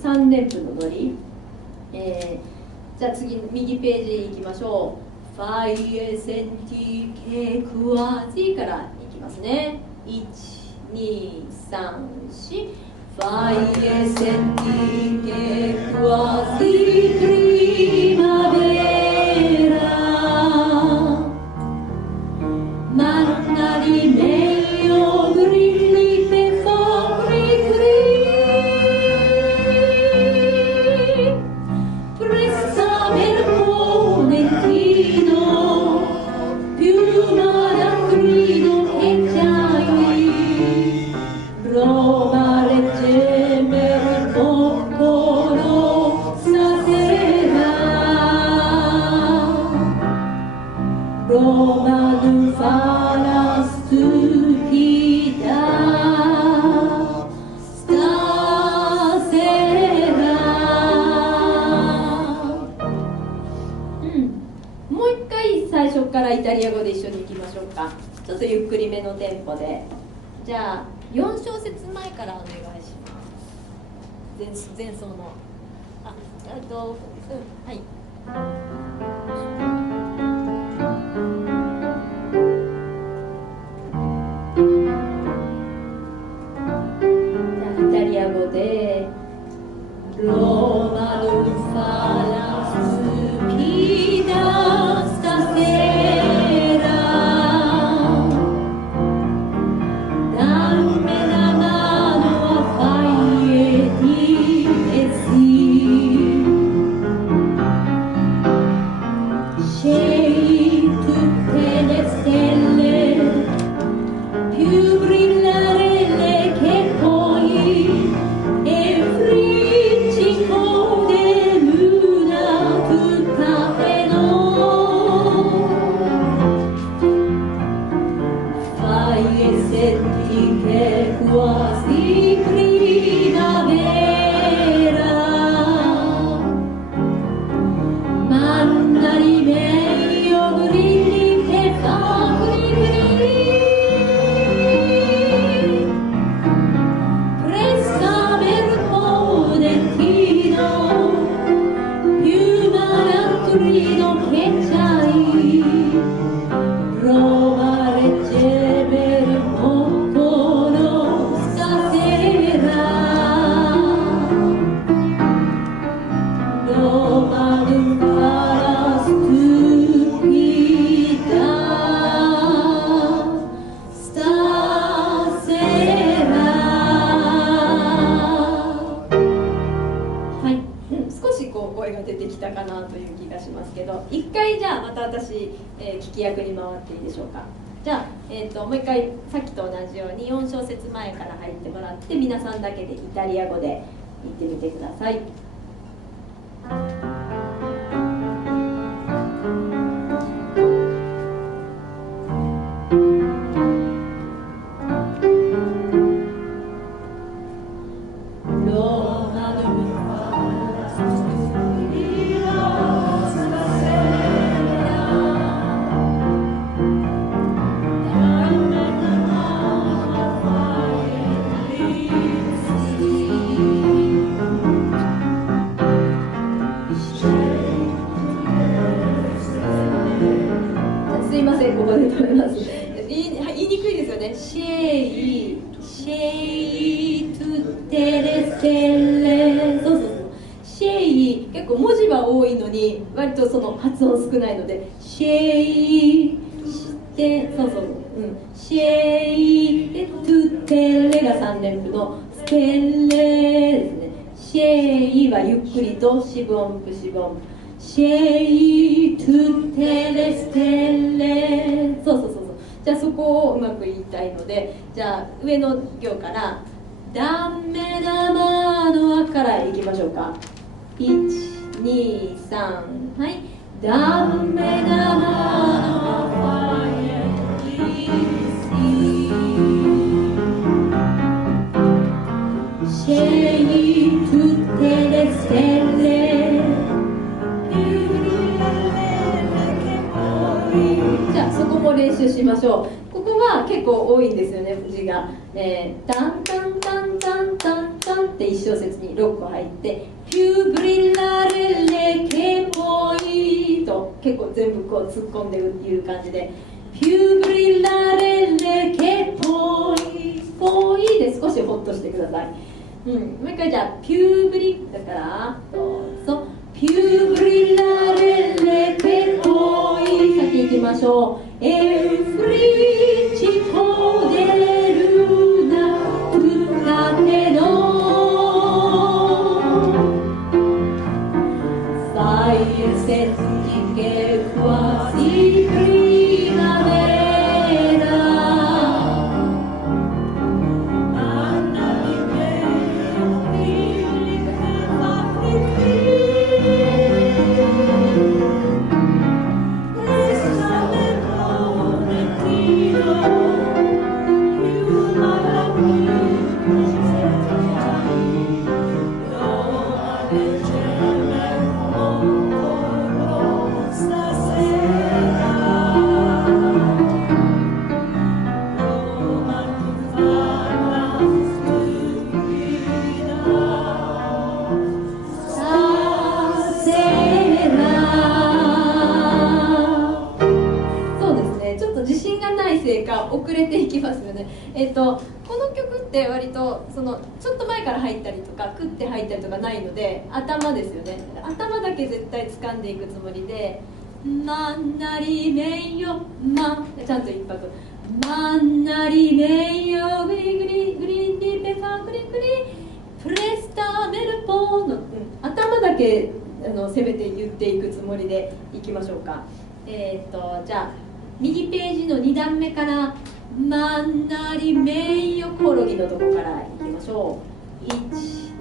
3連符のノリ、じゃあ次右ページいきましょう。ファイエセンティケクワジからいきますね。12345 Fai e senti che quasi primavera manna di meglio grilli per fuori presta per monetino più maracrino che c'hai Roma leggeme il popolo stasera Roma non fa la stupida stasera、もう一回最初からイタリア語で一緒にいきましょうか。ちょっとゆっくりめのテンポで。じゃあ4小節前からお願いします。前奏のはい。じゃあイタリア語でローマのファラスピダスタセ聞き役に回っていいでしょうか。じゃあ、もう一回さっきと同じように4小節前から入ってもらって皆さんだけでイタリア語で言ってみてください。テレ、そうそうそう、シェイ、結構文字は多いのに割とその発音少ないので、シェイで、そうそう、うん、シェイでトゥテレが3連符のステレですね。シェイはゆっくりと四分音符四分音符、シェイトゥテレステレ、そうそうそうそう。じゃあそこをうまく言いたいので、じゃあ上の行からダメダマのあからいきましょうか。1、2、3、はい。ダメダマのあシェイトゥテレステレ、じゃあそこも練習しましょう。ここは結構多いんですよね、字が。タンタンタンタンタンタンって1小節に6個入って、ピューブリラレレケポイと結構全部こう突っ込んでいう感じで、ピューブリラレレケポイポイで少しホッとしてください。うん、もう一回じゃあピューブリだからどうぞ、ピューブリラレレケポイ先行きましょう。エフリチポデルナトゥナテノサイエセジケクワシプリナベラ遅れていきますよね。この曲って割とそのちょっと前から入ったりとかクッて入ったりとかないので、頭ですよね。頭だけ絶対掴んでいくつもりで、マンナリメイヨマンちゃんと一拍、マンナリメイヨグリグリグリンディペファグリグリプレスタメルポーの、頭だけ攻めて言っていくつもりでいきましょうか。じゃあ右ページの2段目からマンナリメイヨコオロギのとこからいきましょう。1、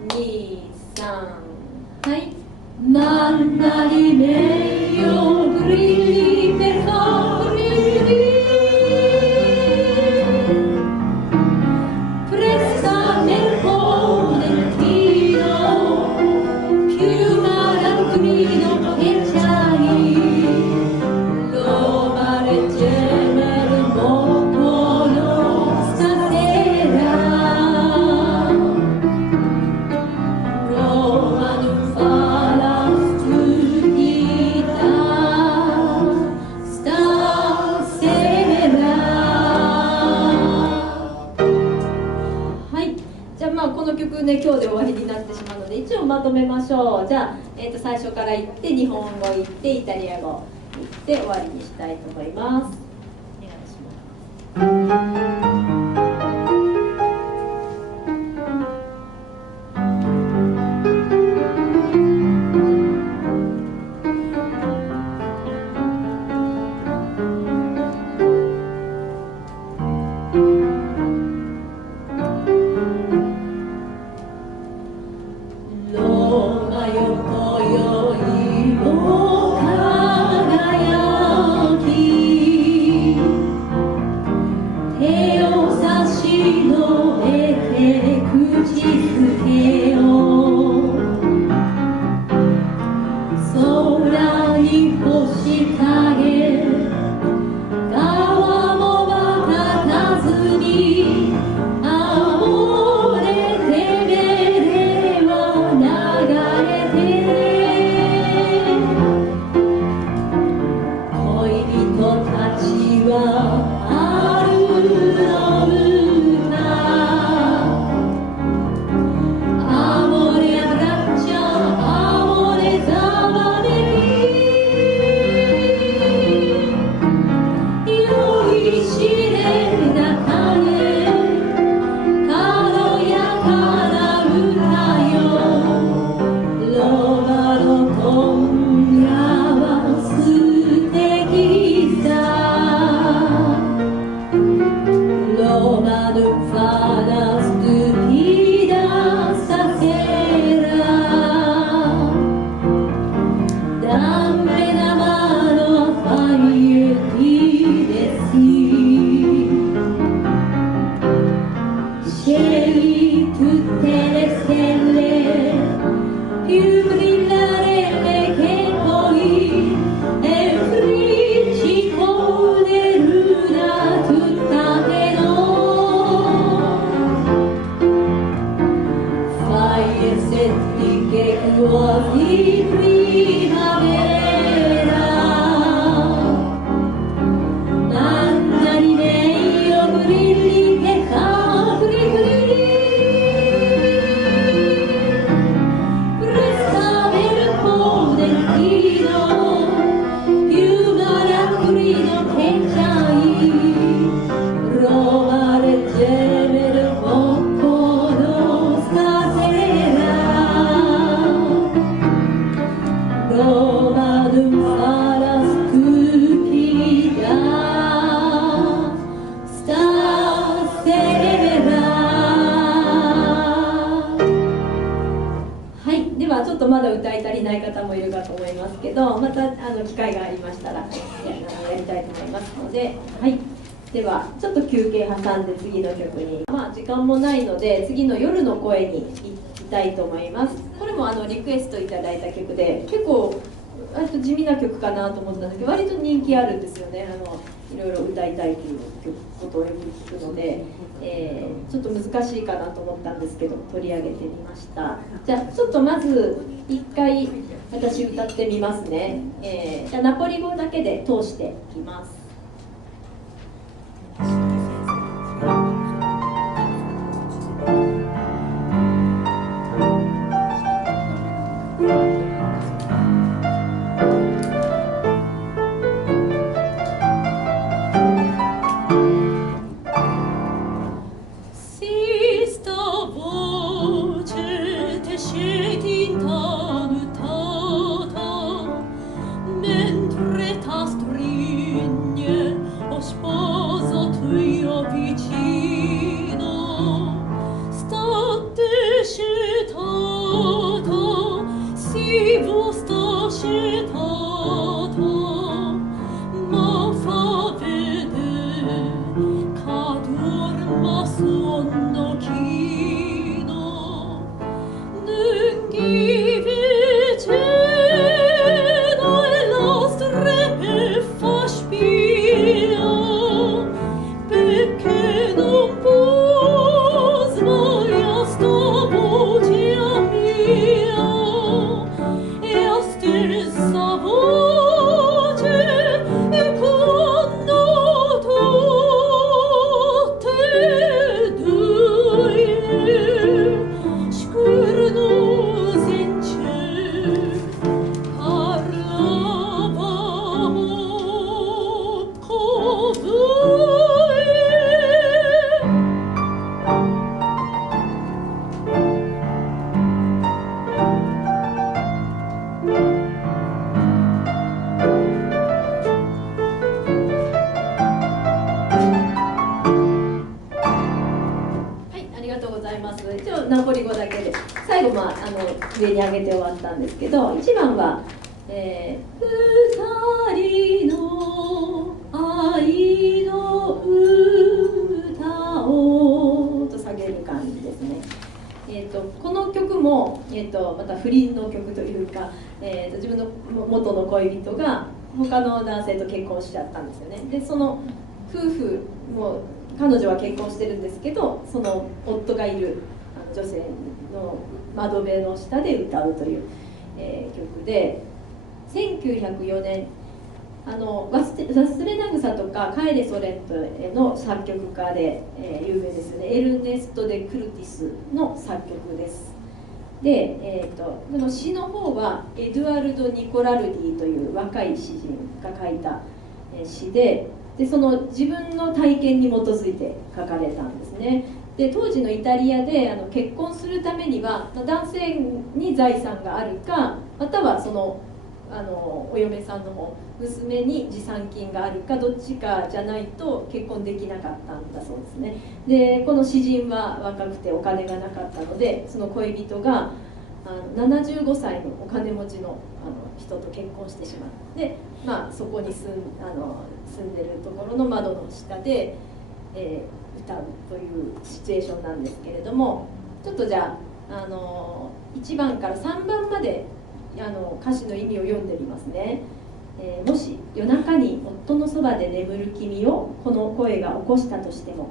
2、3、はい。マンナリメイヨグリリペソグリリプレスタメルポーネティーノピューマラグリノペチャイロマレチェメルモコノスタテラロマヌファラストゥギタスタセラ。はい、じゃあこの曲ね今日で終わりになってしまうので一応まとめましょう。じゃあ、最初から言って日本語言ってイタリア語言って終わりにしたいと思います。お願いします。流れて senti che cuori primavera, mandali meglio brilli che capri presta il po' del tiro, più maracurino che c'hai, provare il genere popolo stasera, prova d'un fara stupida stasera。はい、ではちょっとまだ歌い足りない方もいるかと思いますけど、また機会がありましたらやりたいと思いますので、はい、ではちょっと休憩挟んで次の曲に、時間もないので次の夜の声に行きたいと思います。これもリクエストいただいた曲で、結構割と地味な曲かなと思ったんですけど、割と人気あるんですよね。いろいろ歌いたいということをよく聞くので、ちょっと難しいかなと思ったんですけど取り上げてみました。じゃあちょっとまず一回私歌ってみますね。じゃあナポリ語だけで通していきます。ナポリ語だけで最後、上に上げて終わったんですけど、1番は、二人の愛の歌をと下げる感じですね。この曲も、また不倫の曲というか、自分の元の恋人が他の男性と結婚しちゃったんですよね。でその夫婦も彼女は結婚してるんですけど、その夫がいる女性の窓辺の下で歌うという、曲で、1904年ワスレナグサとかカエレ・ソレントの作曲家で、有名ですね。エルネスト・デ・クルティスの作曲です。で、その詩の方はエドゥアルド・ニコラルディという若い詩人が書いた詩で、その自分の体験に基づいて書かれたんですね。で当時のイタリアで結婚するためには男性に財産があるか、またはそのお嫁さんの方、娘に持参金があるか、どっちかじゃないと結婚できなかったんだそうですね。でこの詩人は若くてお金がなかったので、その恋人が75歳のお金持ちの人と結婚してしまって、そこに住んでるところの窓の下で、歌うというシチュエーションなんですけれども、ちょっとじゃあ、1番から3番まで歌詞の意味を読んでみますね。もし夜中に夫のそばで眠る君をこの声が起こしたとしても、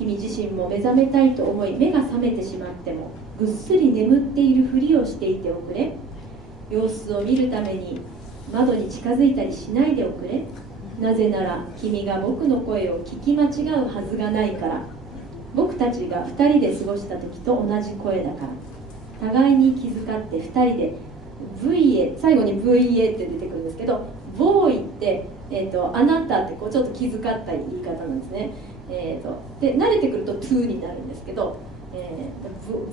君自身も目覚めたいと思い目が覚めてしまってもぐっすり眠っているふりをしていておくれ。様子を見るために窓に近づいたりしないでおくれ。なぜなら君が僕の声を聞き間違うはずがないから。僕たちが2人で過ごした時と同じ声だから。互いに気遣って2人で VA、 最後に VA って出てくるんですけど、ボーイって、あなたってこうちょっと気遣った言い方なんですね。で慣れてくると to になるんですけど、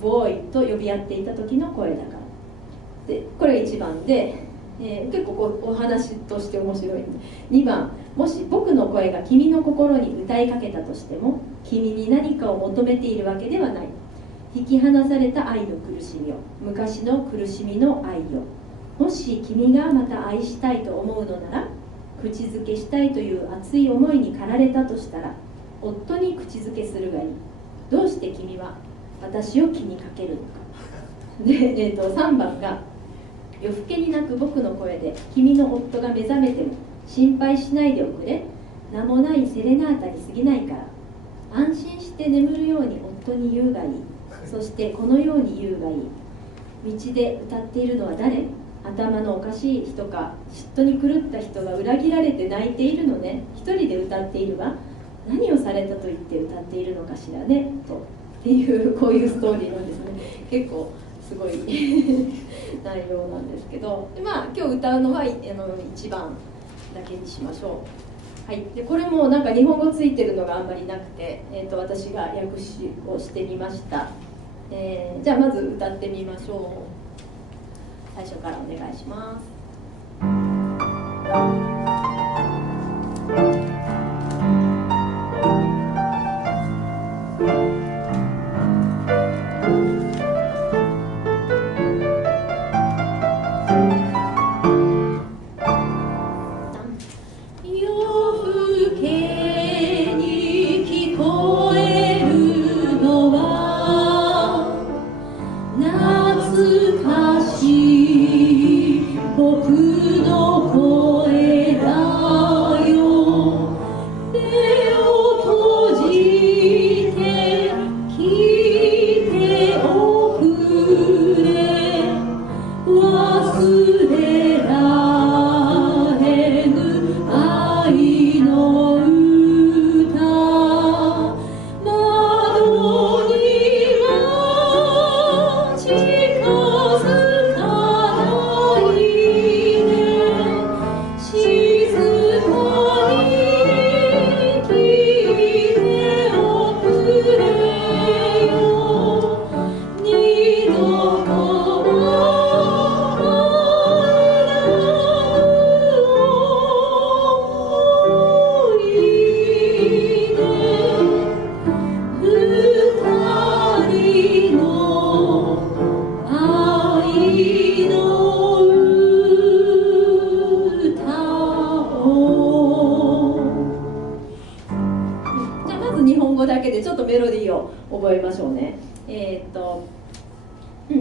ボーイと呼び合っていた時の声だから。でこれが1番で、結構こうお話として面白いんで、2番、もし僕の声が君の心に歌いかけたとしても君に何かを求めているわけではない。引き離された愛の苦しみを、昔の苦しみの愛を。もし君がまた愛したいと思うのなら、口づけしたいという熱い思いに駆られたとしたら夫に口づけするがいい。どうして君は私を気にかけるのか。で、3番が夜更けに泣く僕の声で君の夫が目覚めても心配しないでおくれ。名もないセレナータに過ぎないから。安心して眠るように夫に言うがいい。そしてこのように言うがいい。道で歌っているのは誰？頭のおかしい人か嫉妬に狂った人が裏切られて泣いているのね。一人で歌っているわ。何をされたと言って歌っているのかしらねと。っていうこういうストーリーなんですね。結構すごい内容なんですけど、で、まあ、今日歌うのは1番だけにしましょう。はい、でこれもなんか日本語ついてるのがあんまりなくて、私が訳詞をしてみました。じゃあまず歌ってみましょう。最初からお願いします。覚えましょうね。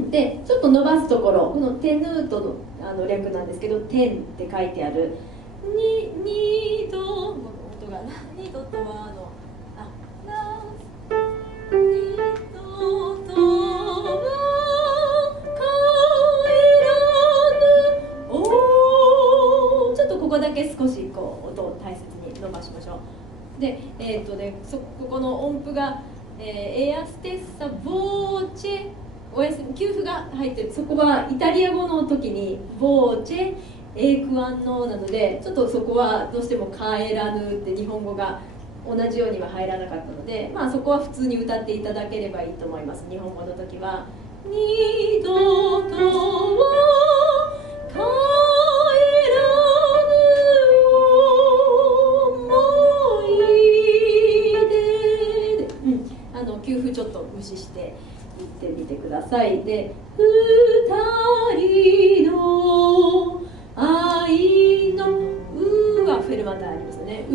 でちょっと伸ばすところ、このテヌートの略なんですけど、テンって書いてあるニド、音がニドとはラニドとは帰らぬお、ちょっとここだけ少しこう音を大切に伸ばしましょう。でここの音符がエアステッサボーチェ、おやすみ、給付が入ってる。そこはイタリア語の時にボーチェエクアンノなので、ちょっとそこはどうしても帰らぬって日本語が同じようには入らなかったので、まあそこは普通に歌っていただければいいと思います。日本語の時は二度とは帰らぬ思い出で、給付ちょっと無視して言ってみてください。で、二人の愛のうはフェルマタありますよね。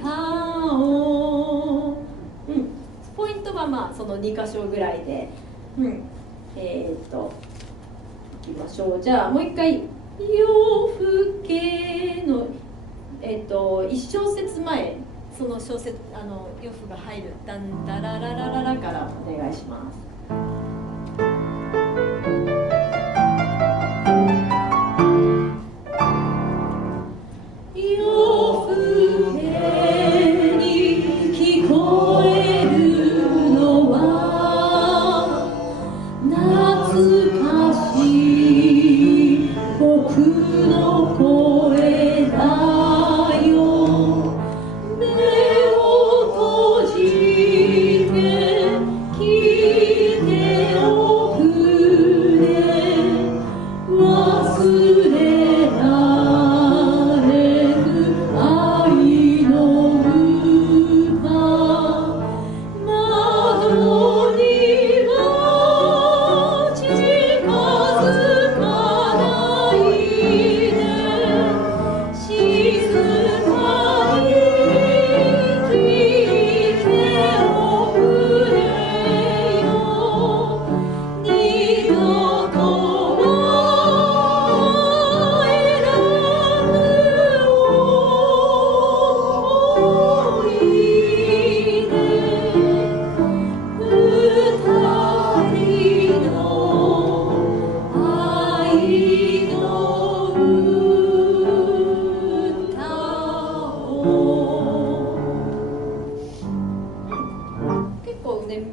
歌を、ポイントはまあその2箇所ぐらいで、いきましょう。じゃあもう一回夜更けの1小節前、その小節呂布が入る「ダンダラララララ」からお願いします。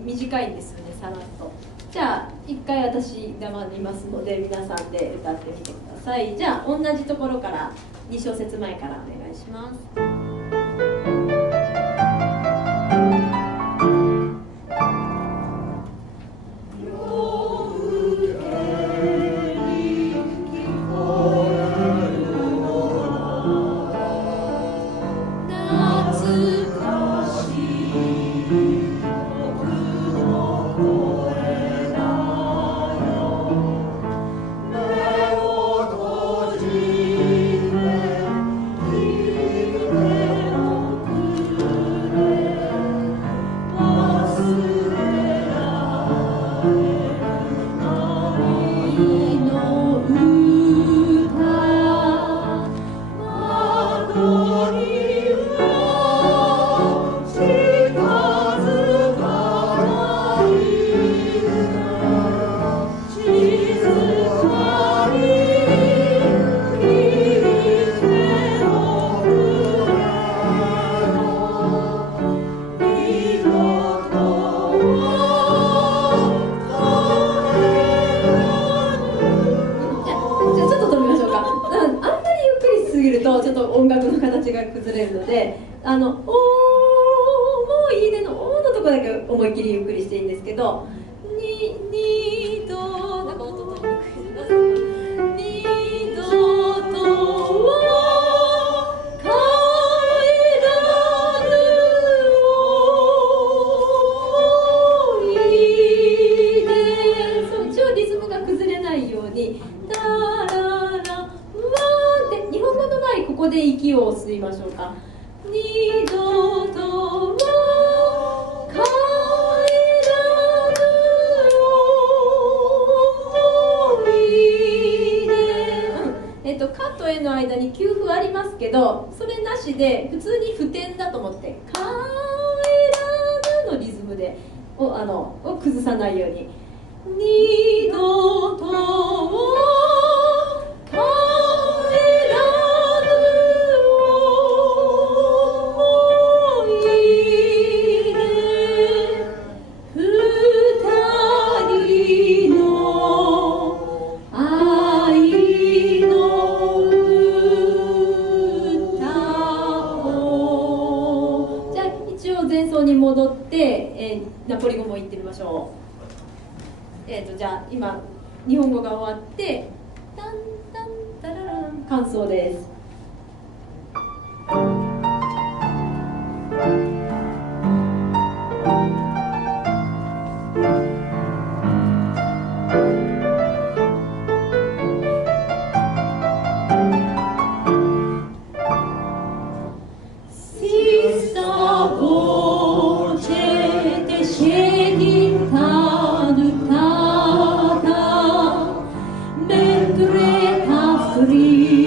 短いんですよね、さらっと。じゃあ一回私がいますので皆さんで歌ってみてください。じゃあ同じところから2小節前からお願いします。ちょっと音楽の形が崩れるので「おー」もういいねの「おー」のとこだけ思いっきりゆっくりしていいんですけど「にど」なんか音取りにくいです「にどとは帰らぬおいで」そう一応リズムが崩れないように「タララ」日本語の場合ここで息を吸いましょうか。二度とは帰らぬおいで、カとへの間に休符ありますけどそれなしで普通に不点だと思って帰らぬのリズムでを崩さないように二度とはに戻って、ナポリ語も言ってみましょう。じゃあ今日本語が終わってタンタンタララン感想です。Mentre t'affligge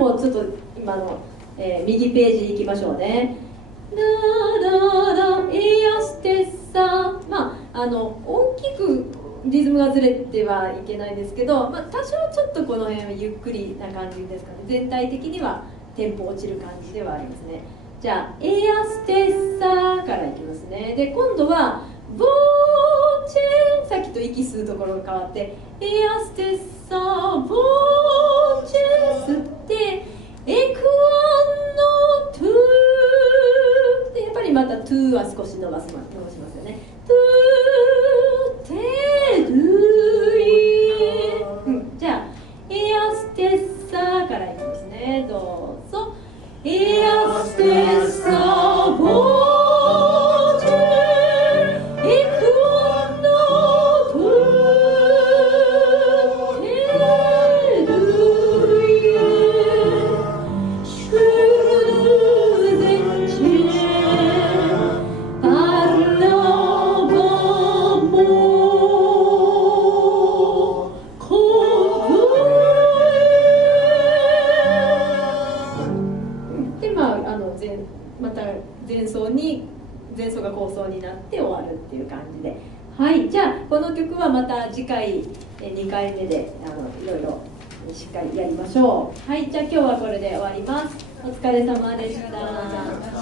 もちょっと今の、右ページ行きましょうね。ラララエアステッサ、大きくリズムがずれてはいけないんですけど、多少ちょっとこの辺はゆっくりな感じですかね。全体的にはテンポ落ちる感じではありますね。じゃあエアステッサからいきますね。で今度はボーチェン、さっきと息吸うところが変わってエアステッサボーチェン吸ってエクワンのトゥーでやっぱりまたトゥーは少し伸ばしますよね。トゥーテルイ、じゃあエアステッサからいきますね。どうぞ。エアステッサボーチェンエクワンのトゥーテルイシュルデンチェパラバモコでまた前奏が後奏になって終わるっていう感じで、はい、じゃあこの曲はまた次回2回目でいろいろしっかりやりましょう。はい、じゃあ今日はこれで終わります。お疲れ様でした。